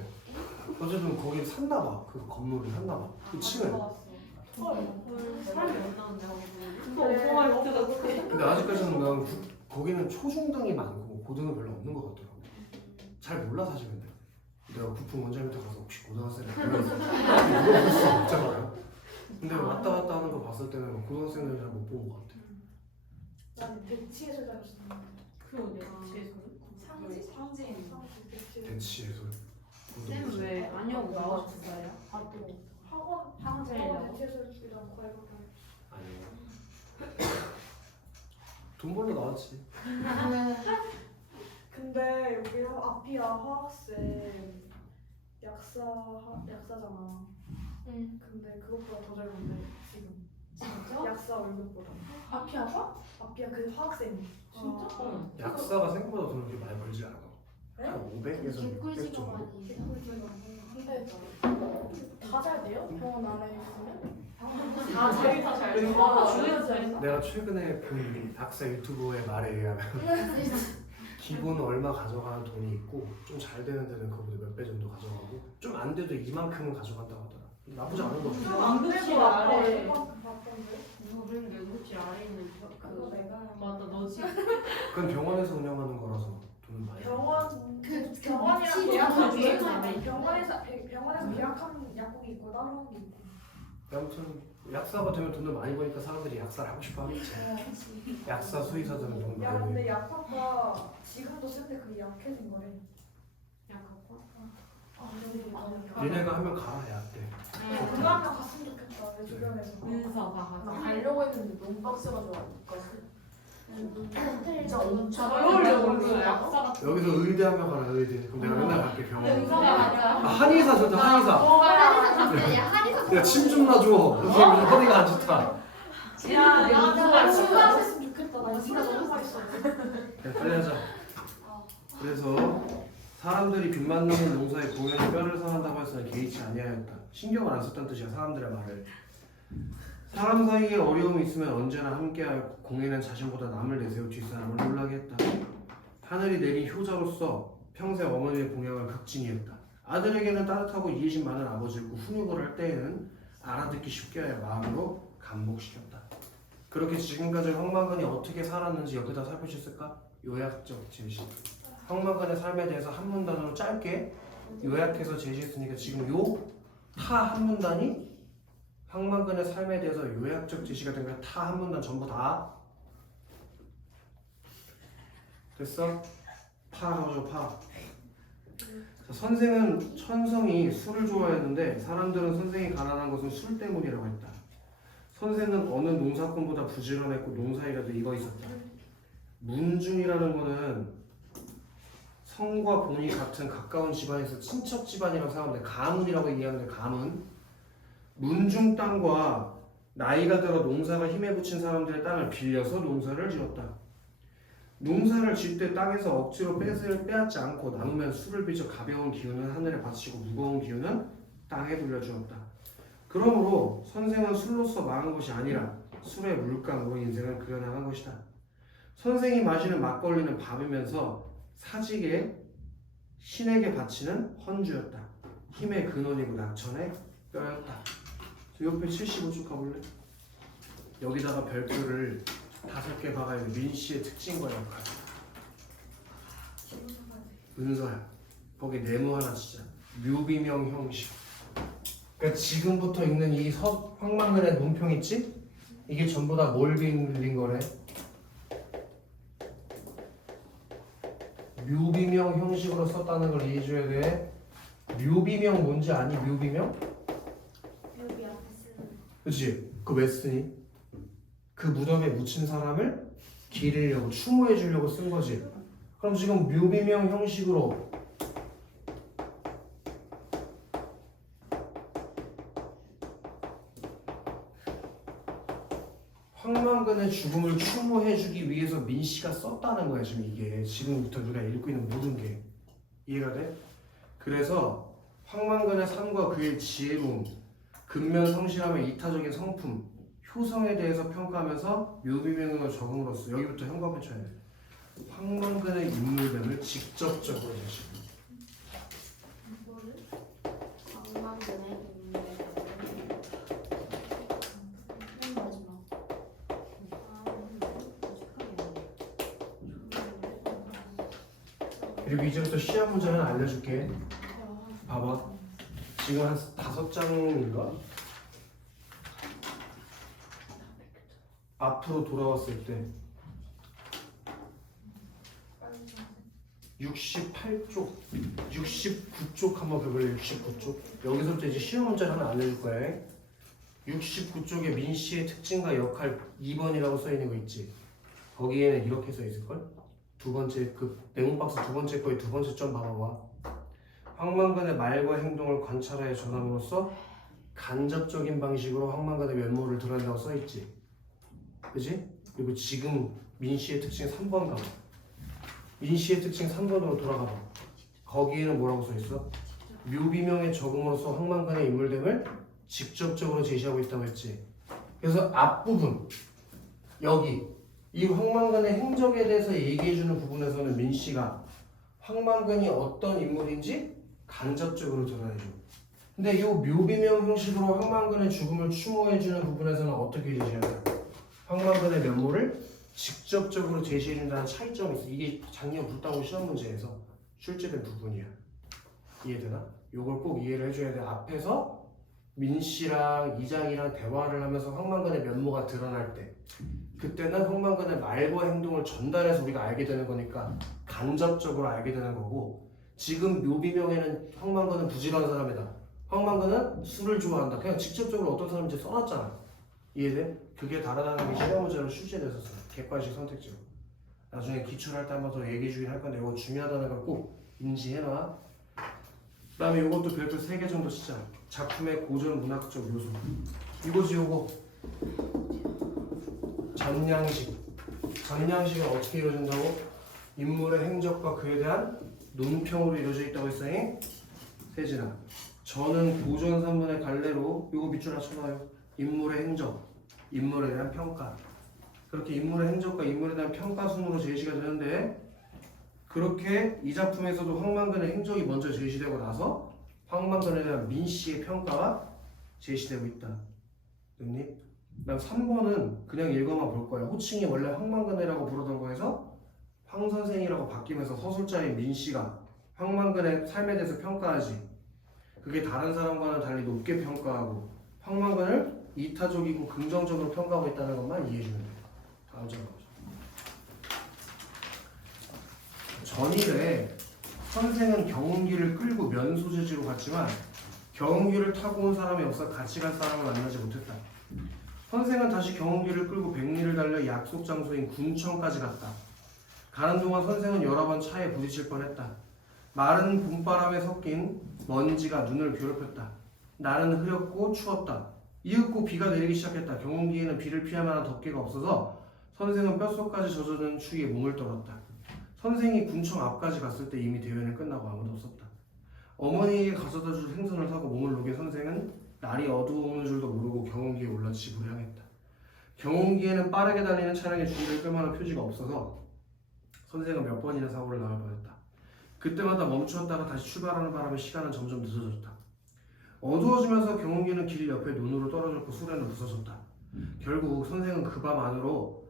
어쨌든 거기 샀나 봐. 그 건물을 샀나 봐. 그 층을. 사람이 안 나온다. 또 오버할 때가 근데 아직까지는 난 거기는 초중등이 많고 고등은 별로 없는 것 같더라고. 잘 몰라 사실 근데. 내가 국풍 원장님한테 가서 혹시 고등학생을 불러서 물어볼 수 없잖아요. 근데 왔다 갔다 하는 거 봤을 때는 고등학생들은 잘 못 본 것 같아. 난 대치에서 다녔었는데. 그 어디야? 뒤에서? 상진. 대치. 대치에서. 쌤은 왜 아니하고 나와줬어요? 학원 제일이라고? 대치에서 이런 과외를 아니요. 돈 벌러 나왔지. 근데 여기 앞이야 화학쌤 약사잖아. 응. 근데 그것보다 더 젊은데 지금 진짜? 약사 월급보다 앞이 아파? 앞이야 그 화학쌤이 진짜? 약사가 생각보다 돈을 그렇게 많이 벌지 않아. 네? 한 500에서 600 개꿀 정도. 직업 아니에요? 근데 다 잘 돼요? 병원 안에 있으면? 다잘 주변에서 잘 내가 최근에 본 약사 유튜버의 말에 의하면 기본 얼마 가져가는 돈이 있고 좀 잘 되는 데는 그보다 몇 배 정도 가져가고 좀 안 돼도 이만큼은 가져간다고 하더라. 나쁘지 않은 거죠. 응급실 아까 아래. 봤던데. 누가 그랬는데 응급실 아래 있는 그거 그 내가 맞다 너지. 그건 병원에서 운영하는 거라서 돈은 많이. 병원이랑 치료 계약한 게 주사나 있잖아. 병원에서 계약한 약국이 있고 따로 하는 게 있고. 아무튼 약사가 되면 돈을 많이 버니까 사람들이 약사를 하고 싶어 하겠지. 약사 수의사들은 돈 야 많이 근데 버니까. 약학과 지금도 쓴데 그게 약해진 거래. 약학과. 얘네가 하면 가라 약대. 그거 하면 갔으면 좋겠다 내 주변에서. 은서가 나 가서. 가려고 했는데 너무 빡세가지고 진짜 엄청 약사 같은. 여기서 의대 하면 가라 의대. 그럼 내가 맨날 갈게 병원. 은서가 맞아. 아, 한의사 좋다 한의사. 한의사 야 침 좀 놔줘. 선생님 허리가 안 좋다. 나 친구한테 했으면 좋겠다. 나 진짜 너무 맛있어. 그래, 빨리 하자. 그래서 사람들이 빛만 나는 농사에 공연에 뼈를 상한다고 해서는 개의치 아니하였다. 신경을 안 썼다는 뜻이야 사람들의 말을. 사람 사이에 어려움이 있으면 언제나 함께하여 공예는 자신보다 남을 내세워 뒷사람을 놀라게 했다. 하늘이 내린 효자로서 평생 어머니의 공약을 극진히했다. 아들에게는 따뜻하고 이해심 많은 아버지였고 훈육을 할 때에는 알아듣기 쉽게 하여 마음으로 감복시켰다. 그렇게 지금까지 황만근이 어떻게 살았는지 여기다 살펴주실까? 요약적 제시. 황만근의 삶에 대해서 한 문단으로 짧게 요약해서 제시했으니까 지금 요 타 한 문단이 황만근의 삶에 대해서 요약적 제시가 된 거야. 타 한 문단 전부 다 됐어? 파 하죠 파. 자, 선생은 천성이 술을 좋아했는데 사람들은 선생이 가난한 것은 술 때문이라고 했다. 선생은 어느 농사꾼보다 부지런했고 농사일에도 익어 있었다. 문중이라는 거는 성과 본이 같은 가까운 집안에서 친척 집안이라고 생각하는데 가문이라고 얘기하는데 가문. 문중 땅과 나이가 들어 농사가 힘에 부친 사람들의 땅을 빌려서 농사를 지었다. 농사를 질 때 땅에서 억지로 빼앗지 않고 남으면 술을 빚어 가벼운 기운은 하늘에 바치고 무거운 기운은 땅에 돌려주었다. 그러므로 선생은 술로서 망한 것이 아니라 술의 물감으로 인생을 그려나간 것이다. 선생이 마시는 막걸리는 밥이면서 사직에 신에게 바치는 헌주였다. 힘의 근원이고 낙천의 뼈였다. 옆에 75쪽 가볼래? 여기다가 별표를 5개 박아야 돼. 민씨의 특징과 역할. 은서야. 거기 네모 하나 치자. 묘비명 형식. 그러니까 지금부터 읽는 이 황만근의 논평 있지? 이게 전부 다 뭘 빌린 거래? 묘비명 형식으로 썼다는 걸 이해해줘야 돼. 묘비명 뭔지 아니? 묘비명? 그치? 그거 왜 쓰니? 그 무덤에 묻힌 사람을 기리려고 추모해 주려고 쓴 거지. 그럼 지금 묘비명 형식으로 황만근의 죽음을 추모해 주기 위해서 민씨가 썼다는 거야. 지금 이게 지금부터 우리가 읽고 있는 모든 게 이해가 돼? 그래서 황만근의 삶과 그의 지혜로움, 근면 성실함의 이타적인 성품, 효성에 대해서 평가하면서 묘비명으로 적음으로써 여기부터 현관을 쳐야 돼. 황만근의 인물됨을 직접적으로 제시해. 그리고 이제부터 시험 문제는 알려줄게. 봐봐. 지금 한 5장인가? 앞으로 돌아왔을 때 68쪽, 69쪽 한번 펴볼래? 69쪽. 여기서부터 이제 시험 문제를 하나 알려줄 거야. 69쪽에 민씨의 특징과 역할 2번이라고 써있는 거 있지? 거기에는 이렇게 써있을걸? 두 번째 그 네모박스 두 번째 거에 두 번째 점 봐봐봐. 황만근의 말과 행동을 관찰하여 전함으로써 간접적인 방식으로 황만근의 면모를 드러낸다고 써있지. 그지? 그리고 지금 민씨의 특징 3번 가봐. 민씨의 특징 3번으로 돌아가봐. 거기에는 뭐라고 써있어? 묘비명의 적음으로써 황만근의 인물됨을 직접적으로 제시하고 있다고 했지. 그래서 앞부분 여기 이 황만근의 행적에 대해서 얘기해주는 부분에서는 민씨가 황만근이 어떤 인물인지 간접적으로 드러내줘. 근데 이 묘비명 형식으로 황만근의 죽음을 추모해주는 부분에서는 어떻게 제시해야 돼요? 황만근의 면모를 직접적으로 제시해준다는 차이점이 있어. 이게 작년 불따고 시험 문제에서 출제된 부분이야. 이해되나? 요걸 꼭 이해를 해줘야 돼. 앞에서 민 씨랑 이장이랑 대화를 하면서 황만근의 면모가 드러날 때 그때는 황만근의 말과 행동을 전달해서 우리가 알게 되는 거니까 간접적으로 알게 되는 거고, 지금 묘비명에는 황만근은 부지런한 사람이다, 황만근은 술을 좋아한다, 그냥 직접적으로 어떤 사람인지 써놨잖아. 이해돼? 그게 다르다는 게 시험 문제로 출제됐었어. 객관식 선택지로. 나중에 기출할 때 한 번 더 얘기해 주긴 할 건데 이거 중요하다는 걸 꼭 인지해놔. 그 다음에 이것도 별표 3개 정도 쓰자. 작품의 고전 문학적 요소. 이거지 요거. 전량식. 전량식은 어떻게 이루어진다고? 인물의 행적과 그에 대한 논평으로 이루어져 있다고 했어요. 세진아. 저는 고전 산문의 갈래로 요거 밑줄 맞춰놔요. 인물의 행적, 인물에 대한 평가. 그렇게 인물의 행적과 인물에 대한 평가 순으로 제시가 되는데, 그렇게 이 작품에서도 황만근의 행적이 먼저 제시되고 나서 황만근에 대한 민 씨의 평가가 제시되고 있다. 됐니? 그다음 3번은 그냥 읽어만 볼 거야. 호칭이 원래 황만근이라고 부르던 거에서 황 선생이라고 바뀌면서 서술자인 민 씨가 황만근의 삶에 대해서 평가하지. 그게 다른 사람과는 달리 높게 평가하고 황만근을 이타적이고 긍정적으로 평가하고 있다는 것만 이해해주면 돼. 다음 장 보자. 전일에 선생은 경운기를 끌고 면소재지로 갔지만 경운기를 타고 온 사람이 없어 같이 갈 사람을 만나지 못했다. 선생은 다시 경운기를 끌고 백리를 달려 약속 장소인 군청까지 갔다. 가는 동안 선생은 여러 번 차에 부딪힐 뻔했다. 마른 봄바람에 섞인 먼지가 눈을 괴롭혔다. 날은 흐렸고 추웠다. 이윽고 비가 내리기 시작했다. 경운기에는 비를 피할 만한 덮개가 없어서 선생은 뼛속까지 젖어든 추위에 몸을 떨었다. 선생이 군청 앞까지 갔을 때 이미 대회는 끝나고 아무도 없었다. 어머니에게 가져다 줄 생선을 사고 몸을 녹인 선생은 날이 어두워오는 줄도 모르고 경운기에 올라 집으로 향했다. 경운기에는 빠르게 달리는 차량의 주의를 끌만한 표지가 없어서 선생은 몇 번이나 사고를 당할 뻔했다. 그때마다 멈추었다가 다시 출발하는 바람에 시간은 점점 늦어졌다. 어두워지면서 경운기는 길 옆에 눈으로 떨어졌고 수레는 부서졌다. 결국 선생은 그 밤 안으로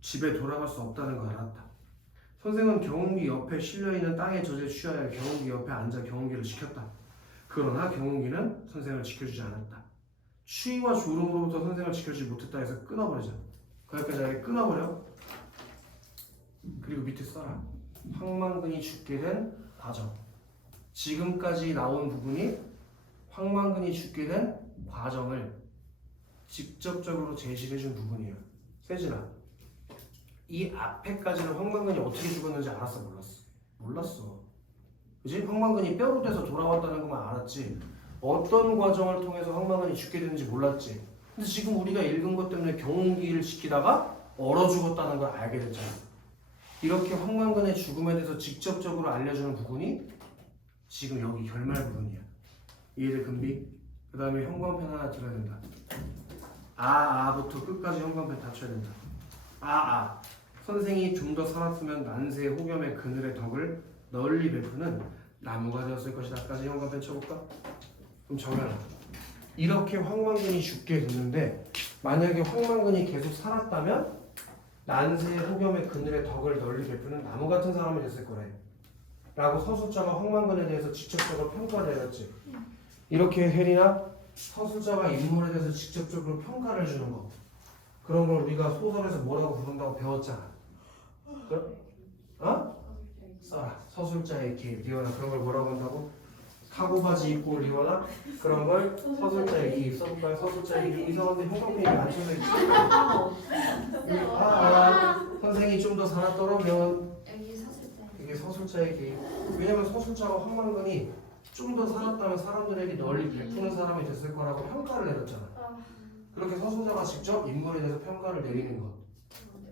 집에 돌아갈 수 없다는 걸 알았다. 선생은 경운기 옆에 실려있는 땅에 젖에 취하여 경운기 옆에 앉아 경운기를 지켰다. 그러나 경운기는 선생을 지켜주지 않았다. 추위와 졸음으로부터 선생을 지켜주지 못했다 해서 끊어버리자. 거기까지 아예 끊어버려. 그리고 밑에 써라. 황만근이 죽게 된 과정. 지금까지 나온 부분이 황만근이 죽게 된 과정을 직접적으로 제시해준 부분이에요. 세진아, 이 앞에까지는 황만근이 어떻게 죽었는지 알았어? 몰랐어? 몰랐어. 그치? 황만근이 뼈로 돼서 돌아왔다는 것만 알았지 어떤 과정을 통해서 황만근이 죽게 되는지 몰랐지. 근데 지금 우리가 읽은 것 때문에 경운기를 지키다가 얼어 죽었다는 걸 알게 됐잖아. 이렇게 황만근의 죽음에 대해서 직접적으로 알려주는 부분이 지금 여기 결말 부분이야. 이해돼 금비? 그 다음에 형광펜 하나 들어야 된다. 아부터 끝까지 형광펜 다 쳐야 된다. 선생이 좀 더 살았으면 난세의 혹염의 그늘의 덕을 널리 베푸는 나무가 되었을 것이다까지 형광펜 쳐볼까? 그럼 정연아, 이렇게 황만근이 죽게 됐는데 만약에 황만근이 계속 살았다면 난세의 혹염의 그늘의 덕을 널리 베푸는 나무 같은 사람이 됐을 거래 라고 서술자가 황만근에 대해서 직접적으로 평가를 해줬지. 이렇게 혜리나 서술자가 인물에 대해서 직접적으로 평가를 해주는 거, 그런 걸 우리가 소설에서 뭐라고 부른다고 배웠잖아. 써라. 서술자의 개입. 리원아, 그런 걸 뭐라고 한다고? 카고바지 입고 리원아? 그런 걸 서술자의 개입. 써볼까요? 서술자의 개입. 이상한데 형광펜이 안 쳐져 있지? 선생이 좀 더 살았더라면 여기 사실때 이게 서술자의 개입. 왜냐면 서술자가 황만근이 좀 더 살았다면 사람들에게 널리 베푸는 사람이 됐을 거라고 평가를 내렸잖아. 그렇게 서술자가 직접 인물에 대해서 평가를 내리는 것,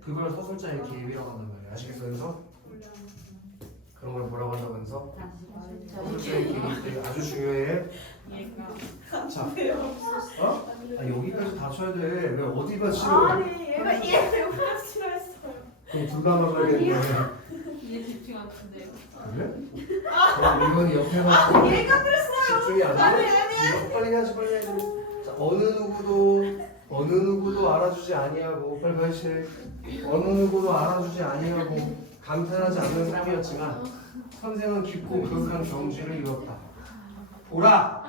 그걸 서술자의 개입이라고 한단 말이야. 아시겠어? 그래서 그런 걸 뭐라고 한다고 해서 서술자의 개입이 아주 중요해. 자, 여기까지 다 쳐야 돼. 왜 어디가 싫어? 아니 얘가 이해를 못 싫어했어요. 그럼 둘 다 먹어야겠네. 이제 집중 안 된대요. 그래? 그럼 이건 옆에 가서 얘가 그랬어요. 집중이 안 돼? 이거 빨리 해야지 빨리 해야지. 자, 어느 누구도 알아주지 아니하고 빨리 가야지. 어느 누구도 알아주지 아니하고 감탄하지 않는 삶이었지만 선생은 깊고 그윽한 경지를 이뤘다. 보라!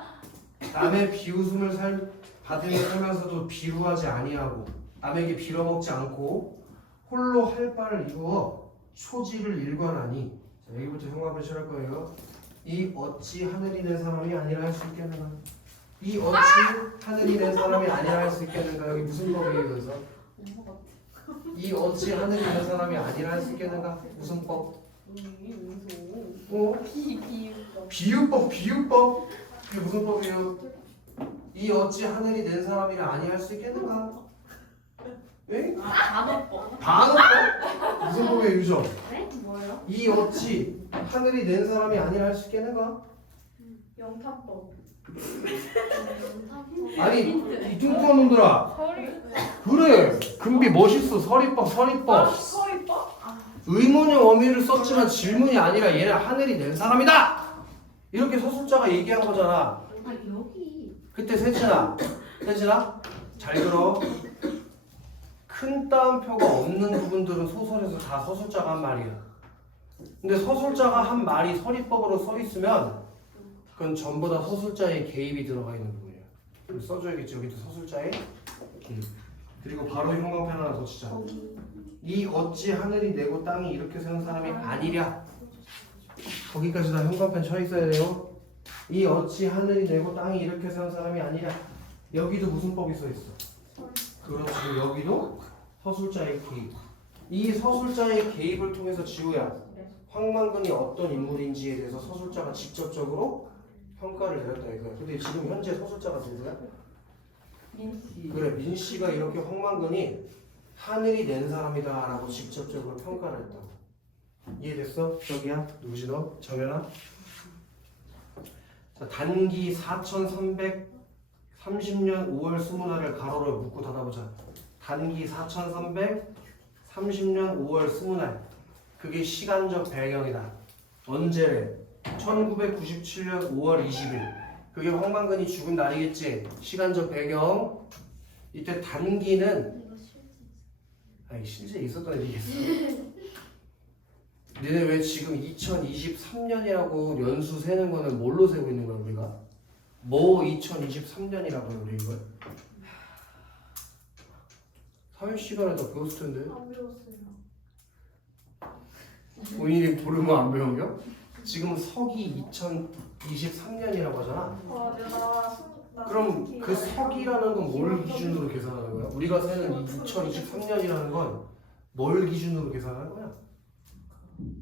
남의 비웃음을 받으며 살면서도 비루하지 아니하고 남에게 빌어먹지 않고 홀로 할 바를 이루어 초지를 일관하니. 자, 여기부터 형광펜 칠할 거예요. 이 어찌 하늘이 된 사람이 아니라 할 수 있겠는가? 이 어찌 하늘이 된 사람이 아니라 할 수 있겠는가? 여기 무슨 법이에요? 그래서 이 어찌 하늘이 된 사람이 아니라 할 수 있겠는가? 무슨 법? 비유법. 이게 무슨 법이에요? 이 어찌 하늘이 낸 사람이라 아니 할 수 있겠는가? 에? 단어법. 반어법? 무슨 법이에요, 유정? 네? 뭐예요? 이 어찌 하늘이 낸 사람이 아니라 할 수 있겠는가? 영탄법. 아니, 이 뚱뚱한 놈들아. 그래, 금비 멋있어. 서리법. 서리법? 의문의 어미를 썼지만 질문이 아니라 얘는 하늘이 낸 사람이다! 이렇게 서술자가 얘기한 거잖아. 아 여기. 그때 세진아 잘 들어. 큰 따옴표가 없는 부분들은 소설에서 다 서술자가 한 말이야. 근데 서술자가 한 말이 서리법으로 써 있으면 그건 전부 다 서술자의 개입이 들어가 있는 부분이야. 그걸 써줘야겠지. 여기도 서술자의 개입. 그리고 바로 형광펜 하나 더 치자. 이 어찌 하늘이 내고 땅이 이렇게 세운 사람이 아니랴. 거기까지 다 형광펜 쳐 있어야 돼요. 이 어찌 하늘이 내고 땅이 이렇게 세운 사람이 아니랴. 여기도 무슨 법이 써 있어? 그렇지. 여기도 서술자의 개입. 이 서술자의 개입을 통해서 지우야 황만근이 어떤 인물인지에 대해서 서술자가 직접적으로 평가를 내렸다 이거야. 근데 지금 현재 서술자가 누구야? 민씨. 그래, 민씨가 이렇게 황만근이 하늘이 낸 사람이다 라고 직접적으로 평가를 했다고. 이해됐어? 저기야 누구지 너? 정연아? 자, 단기 4330년 5월 20날을 가로로 묶고 닫아보자. 단기 4330년 5월 20날. 그게 시간적 배경이다. 언제래? 1997년 5월 20일. 그게 황만근이 죽은 날이겠지. 시간적 배경. 이때 단기는 아니 실제 있었던 일이겠어. 니네 왜 지금 2023년이라고 연수 세는 거는 뭘로 세고 있는 거야 우리가? 뭐 2023년이라고 해 우리 이걸? 사회 시간에도 배웠을 텐데. 안 배웠어요. 본인이 모르면 안 배운겨? 지금 서기 2023년이라고 하잖아. 그럼 그 서기라는 건 뭘 기준으로 계산하는 거야? 우리가 세는 2023년이라는 건 뭘 기준으로 계산하는 거야?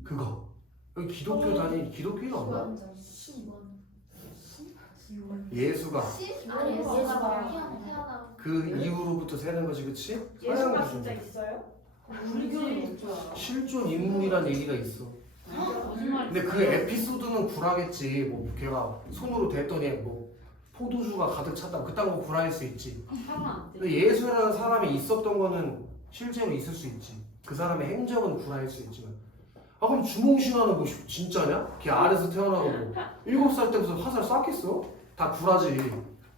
그거. 여기 기독교 다니 기독교가 없나? 예수가 아니 얘가 태어나. 그 이후로부터 세는 거지, 그치? 예수가 기준. 진짜 있어요? 우리 교는 없죠. 실존 인물이란 얘기가 있어. 거짓말. 근데 그 에피소드는 구라겠지. 뭐 걔가 손으로 댔더니 뭐 포도주가 가득 찼다. 그딴 거 구라일 수 있지. 하면 안 돼. 근데 예수라는 사람이 있었던 거는 실제로 있을 수 있지. 그 사람의 행적은 구라일 수 있지만. 아 그럼 주몽신화는 뭐 진짜냐? 걔 아래서 태어나고 뭐 7살 때부터 화살 쐈겠어? 다 구라지.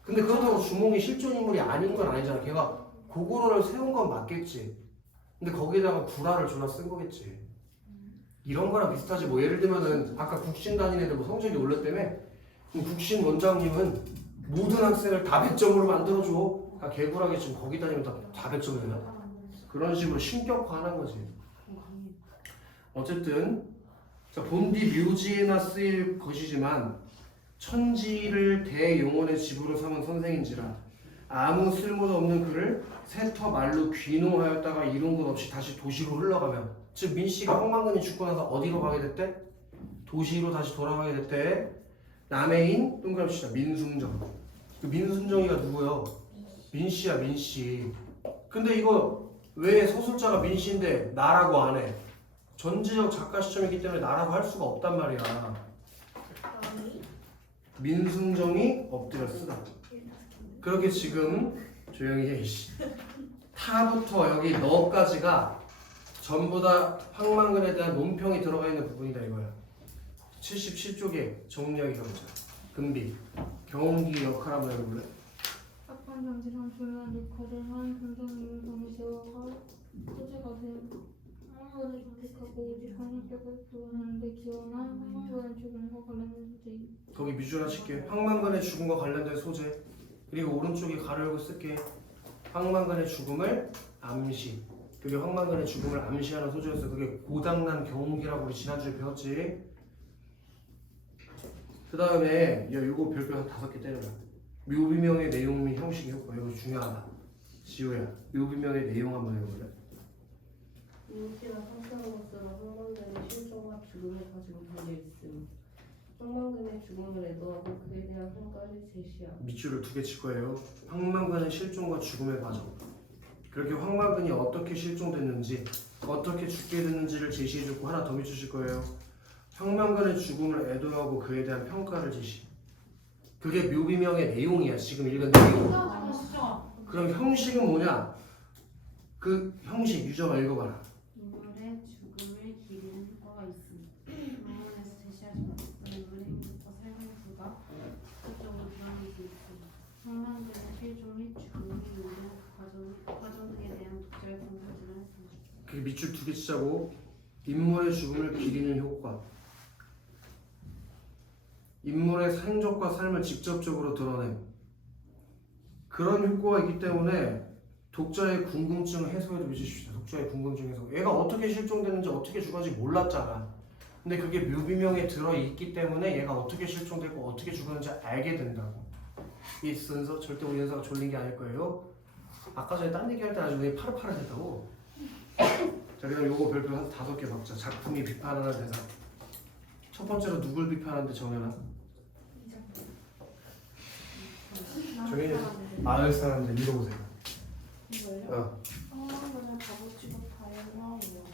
근데 그렇다고 주몽이 실존 인물이 아닌 건 아니잖아. 걔가 고구려를 세운 건 맞겠지. 근데 거기다가 구라를 졸라 쓴 거겠지. 이런 거랑 비슷하지. 뭐 예를 들면은 아까 국신 다닌 애들 뭐 성적이 올랐다며. 그럼 국신 원장님은 모든 학생을 다 100점으로 만들어줘. 다 개구라게 지금 거기 다니면 다 100점이야. 그런 식으로 신격화하는 거지. 어쨌든 자, 본디 묘지에나 쓰일 것이지만 천지를 대용언의 집으로 삼은 선생인지라 아무 쓸모도 없는 그를 세터 말로 귀농하였다가 이룬 것 없이 다시 도시로 흘러가면, 즉 민씨가 황만근이 죽고 나서 어디로 가게 됐대? 도시로 다시 돌아가게 됐대. 남해인 동그라미 치자 민순정. 그 민순정이가 누구요? 민씨야 민씨. 근데 이거 왜 서술자가 민씨인데 나라고 안 해? 전지적 작가 시점이기 때문에 나라고 할 수가 없단 말이야. 민순정이 엎드려 쓰다. 그렇게 지금 조용히 해. 타부터 여기 너까지가 전부 다 황만근에 대한 논평이 들어가 있는 부분이다 이거야. 77쪽에 정리하기 가보자. 금비. 경운기 역할 한번 해볼래? 합판 장치랑 중요한 역할을 한 선생님이 동시어가 소재가 된 한번을 선택하고 오직 한역격을 구하는데 기원한 황망관의 죽음과 관련된 소재. 거기 미주라 칠게. 황만관의 죽음과 관련된 소재. 그리고 오른쪽에 가로 열고 쓸게. 황만관의 죽음을 암시. 그게 황만관의 죽음을 암시하는 소재였어. 그게 고장난 경운기라고 우리 지난주에 배웠지. 그 다음에 야 이거 별표 한 5개 때려봐. 묘비명의 내용 및 형식 효과. 이거 중요하다. 지호야 묘비명의 내용 한번 해볼래? 인기나 상태로서는 황망근의 실종과 죽음을 가지고 달려있음. 황망근의 죽음을 애도하고 그에 대한 평가를 제시함. 밑줄을 2개 칠 거예요. 황만관의 실종과 죽음의 과정. 그렇게 황만근이 어떻게 실종됐는지, 어떻게 죽게 됐는지를 제시해주고 하나 더 밑주실 거예요. 황만근의 죽음을 애도하고 그에 대한 평가를 제시. 그게 묘비명의 내용이야. 지금 읽은 내용. 그럼 형식은 뭐냐? 그 형식 유저가 읽어봐라. 인물의 죽음을 기리는 효과가 있음. 논문에서 제시하지 못했던 인물의 행동과 삶의 수가 직접적으로 드러낼 수 있음. 황망근의 실종 및 죽음이 요구한 과정 등에 대한 독자의 분석을 했습니다. 그 밑줄 2개 치자고. 인물의 죽음을 기리는 효과. 인물의 행적과 삶을 직접적으로 드러냄. 그런 효과가 있기 때문에 독자의 궁금증을 해소해도 미치십시오. 독자의 궁금증 해소. 얘가 어떻게 실종됐는지 어떻게 죽었는지 몰랐잖아. 근데 그게 묘비명에 들어있기 때문에 얘가 어떻게 실종됐고 어떻게 죽었는지 알게 된다고. 이 순서 절대 우리 연사가 졸린 게 아닐 거예요. 아까 전에 딴 얘기할 때 아주 눈이 파릇파릇했다고. 자 그럼 요거 별표 한 5개 박자. 작품이 비판하는 대상. 첫 번째로 누굴 비판하는데 정연아? 저희 마을 사람들 읽어보세요. 이거요? 황망관의 바보 취급 다양한 이유가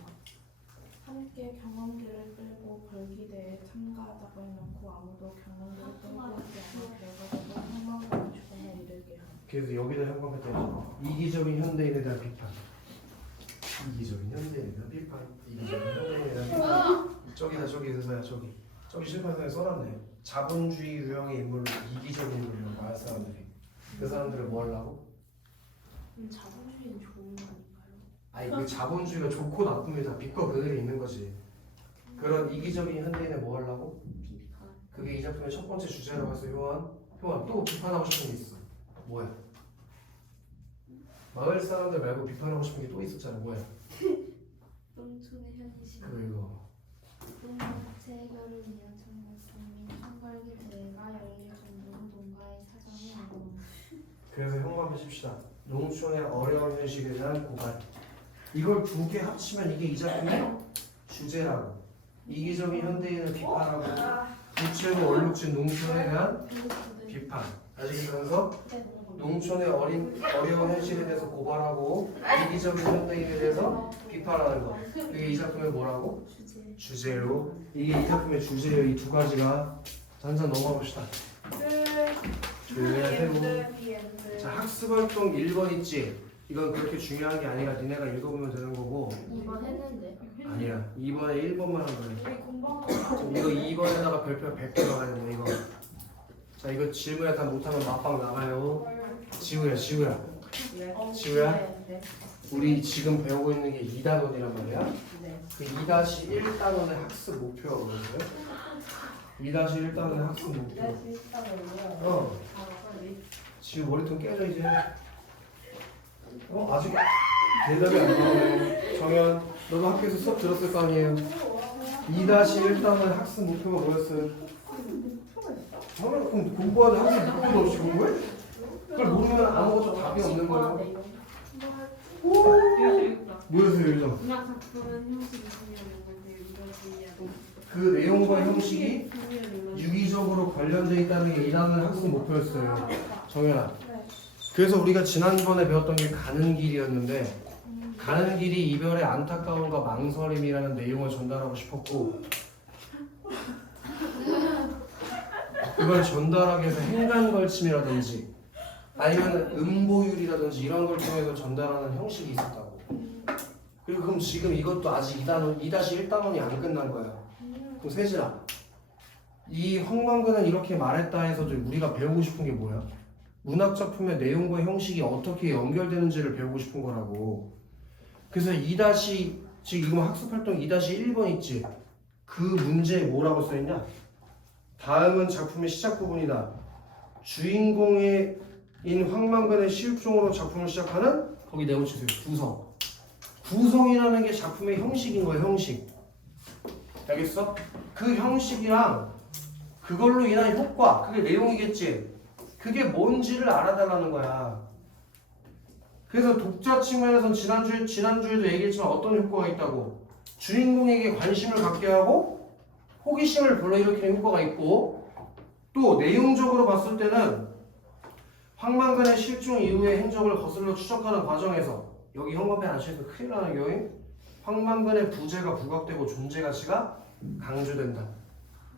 함께 경험기를 끌고 벌기대에 참가하다고 해놓고 아무도 경험기를 끌고 하지 않아 결과적으로 황망관의 죽음에 이르게 함. 그래서 여기다 형광펜 떼서 이기적인 현대인에 대한 비판. 이기적인 현대인에 대한 비판. 이기적인 현대인에 대한 비판. 저기다 저기 의사야 저기. 저기 실판상에 써놨네. 자본주의 유형의 인물로 이기적인 인물로 마을 사람들이. 그 사람들을 뭐 하려고? 자본주의는 좋은 거 아닌가요? 아니 그 자본주의가 좋고 나쁨이 다 빛과 그늘이 있는 거지. 그런 이기적인 현대인을 뭐 하려고? 그게 이 작품의 첫 번째 주제라고 해서 효원 또 비판하고 싶은 게 있어. 뭐야? 마을 사람들 말고 비판하고 싶은 게 또 있었잖아. 뭐야? 농촌의 현실 그거 농업체 해결을 위한 청각성 및 청벌기 대회가 열릴 정도로 농가의 사정이 어려운 그래서 형광펜 칩시다. 농촌의 어려운 현실에 대한 고발. 이걸 2개 합치면 이게 이 작품의 주제라고. 이기적인 현대인을 비판하고 구체고 얼룩진 농촌에 대한 비판. 아시면서 농촌의 어려운 현실에 대해서 고발하고 이기적인 현대인에 대해서 비판하는 거. 이게 이 작품의 뭐라고? 주제로. 이게 이 작품의 주제예요. 이 2가지가. 한잔 넘어가 봅시다. 조용히 하세요. 자, 학습활동 1번 있지? 이건 그렇게 중요한 게 아니라 니네가 읽어보면 되는 거고. 2번 했는데 아니야. 2번에 1번만 한 거야. 우리 공부한 거 이거 2번에다가 별표 100개 나가야 된다 이거. 자 이거 질문에 다 못하면 맞방 나가요. 지우야 지우야 네. 우리 지금 배우고 있는 게 2단원이란 말이야. 네. 그 2-1단원의 학습 목표가 뭐예요? 2-1단원의 학습 목표. 어. 지우 머리통 깨져 이제. 아직 대답이 안 나오네. 정연 너도 학교에서 수업 들었을 거 아니에요. 2-1단원의 학습 목표가 뭐였어요? 그럼 공부하는 학습 목표도 없이 공부해? 그걸 모르면 아무것도 답이 없는 거예요. 뭐였어요 요즘? 문학 작품은 형식이 중요한 건데 이걸 준비하고 그 내용과 형식이 유기적으로 관련되어 있다는 게 2단원의 학습 목표였어요. 정연아. 그래서 우리가 지난번에 배웠던 게 가는 길이었는데 가는 길이 이별의 안타까움과 망설임이라는 내용을 전달하고 싶었고 그걸 전달하기 위해서 행간걸침이라든지 아니면 음보율이라든지 이런 걸 통해서 전달하는 형식이 있었다고. 그리고 그럼 지금 이것도 아직 2-1단원이 안 끝난 거야. 그럼 세진아 이 황만근은 이렇게 말했다 해서도 우리가 배우고 싶은 게 뭐야? 문학 작품의 내용과 형식이 어떻게 연결되는지를 배우고 싶은 거라고. 그래서 2- 지금 이거 학습활동 2-1번 있지? 그 문제에 뭐라고 써있냐? 다음은 작품의 시작 부분이다. 주인공인 황만근의 실종으로 작품을 시작하는 거기 네모치세요. 구성. 구성이라는 게 작품의 형식인 거예요. 형식. 알겠어? 그 형식이랑 그걸로 인한 효과, 그게 내용이겠지? 그게 뭔지를 알아달라는 거야. 그래서 독자 측면에선 지난주에도 얘기했지만 어떤 효과가 있다고? 주인공에게 관심을 갖게 하고 호기심을 불러일으키는 효과가 있고, 또 내용적으로 봤을 때는 황만근의 실종 이후의 행적을 거슬러 추적하는 과정에서, 여기 형광펜 안 쳐있으면 큰일 나는 경우에 황만근의 부재가 부각되고 존재 가치가 강조된다.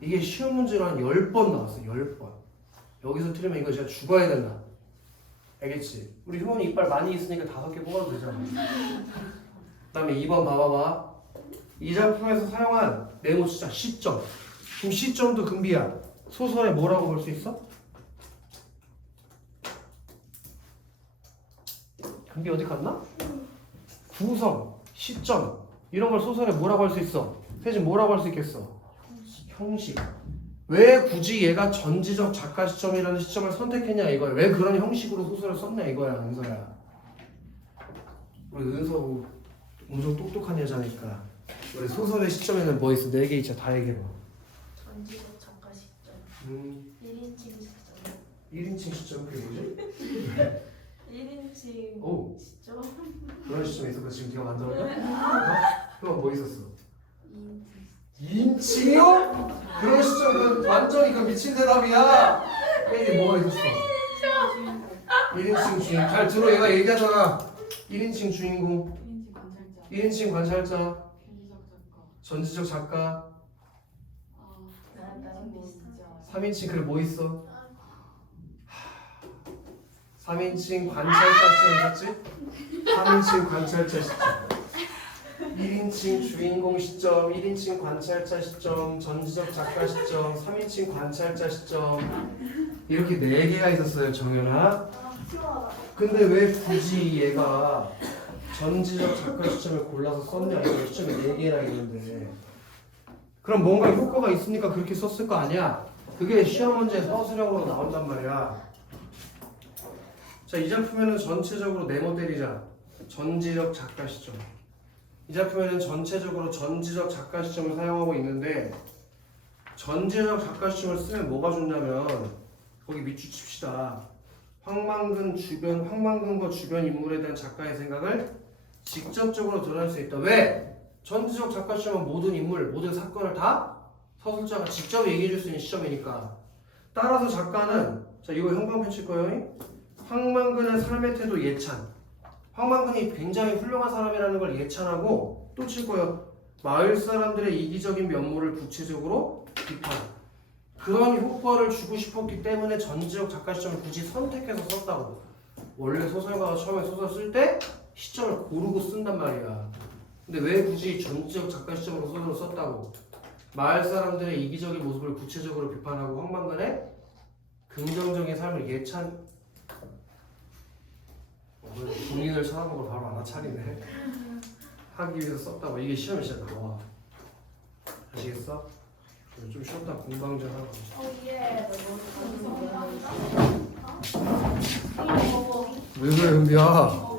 이게 시험 문제로 한 10번 나왔어. 10번. 여기서 틀리면 이거 진짜 죽어야 된다. 알겠지? 우리 효원이 이빨 많이 있으니까 5개 뽑아도 되잖아. 그 다음에 2번 봐봐봐. 이 작품에서 사용한 네모치자 시점. 그럼 시점도 금비야. 소설에 뭐라고 볼 수 있어? 금비 어디 갔나? 구성, 시점 이런 걸 소설에 뭐라고 할 수 있어? 세진 뭐라고 할 수 있겠어? 형식. 왜 굳이 얘가 전지적 작가 시점이라는 시점을 선택했냐 이거야. 왜 그런 형식으로 소설을 썼냐 이거야. 은서야. 우리 은서 엄청 똑똑한 여자니까 우리 소설의 시점에는 뭐 있어? 4개 있죠. 다 얘기해봐. 전지적 작가 시점. 1인칭 시점. 1인칭 시점 그게 뭐지? 1인칭 오. 시점. 그런 시점이 있었고 지금 네가 만들었냐? 그건 뭐 있었어? 2인칭이요? 그런 시점은 완전히 그 미친 대답이야. 이게 뭐가 있었어? 1인칭 주인공. 잘 들어. 얘가 얘기하잖아. 1인칭 주인공, 1인칭 관찰자, 전지적 작가, 3인칭 그래 뭐 있어? 3인칭 관찰자 시점 있었지? 3인칭 관찰자 시점. 1인칭 주인공 시점, 1인칭 관찰자 시점, 전지적 작가 시점, 3인칭 관찰자 시점. 이렇게 4개가 있었어요, 정연아. 근데 왜 굳이 얘가 전지적 작가 시점을 골라서 썼냐? 이거 시점이 4개나 있는데. 그럼 뭔가 효과가 있으니까 그렇게 썼을 거 아니야? 그게 시험 문제 서술형으로 나온단 말이야. 자, 이 작품에는 전체적으로 네모 때리자. 전지적 작가 시점. 이 작품에는 전체적으로 전지적 작가 시점을 사용하고 있는데, 전지적 작가 시점을 쓰면 뭐가 좋냐면 거기 밑줄 칩시다. 황만근과 주변 인물에 대한 작가의 생각을 직접적으로 드러낼 수 있다. 왜? 전지적 작가 시점은 모든 인물, 모든 사건을 다 서술자가 직접 얘기해 줄 수 있는 시점이니까. 따라서 작가는, 자 이거 형광펜 칠 거예요. 황만근의 삶의 태도 예찬. 황만근이 굉장히 훌륭한 사람이라는 걸 예찬하고 또 칠 거예요. 마을 사람들의 이기적인 면모를 구체적으로 비판. 그런 효과를 주고 싶었기 때문에 전지적 작가 시점을 굳이 선택해서 썼다고. 원래 소설가가 처음에 소설 쓸 때 시점을 고르고 쓴단 말이야. 근데 왜 굳이 전지적 작가 시점으로 소설을 썼다고? 마을 사람들의 이기적인 모습을 구체적으로 비판하고 황만근의 긍정적인 삶을 예찬. 본인을 쳐다보고 바로 알아차리네. 하기 위해서 썼다고. 이게 시험에 진짜 나와. 아시겠어? 좀 쉬었다 공방 좀 하고. 예. 왜 그래 은비야?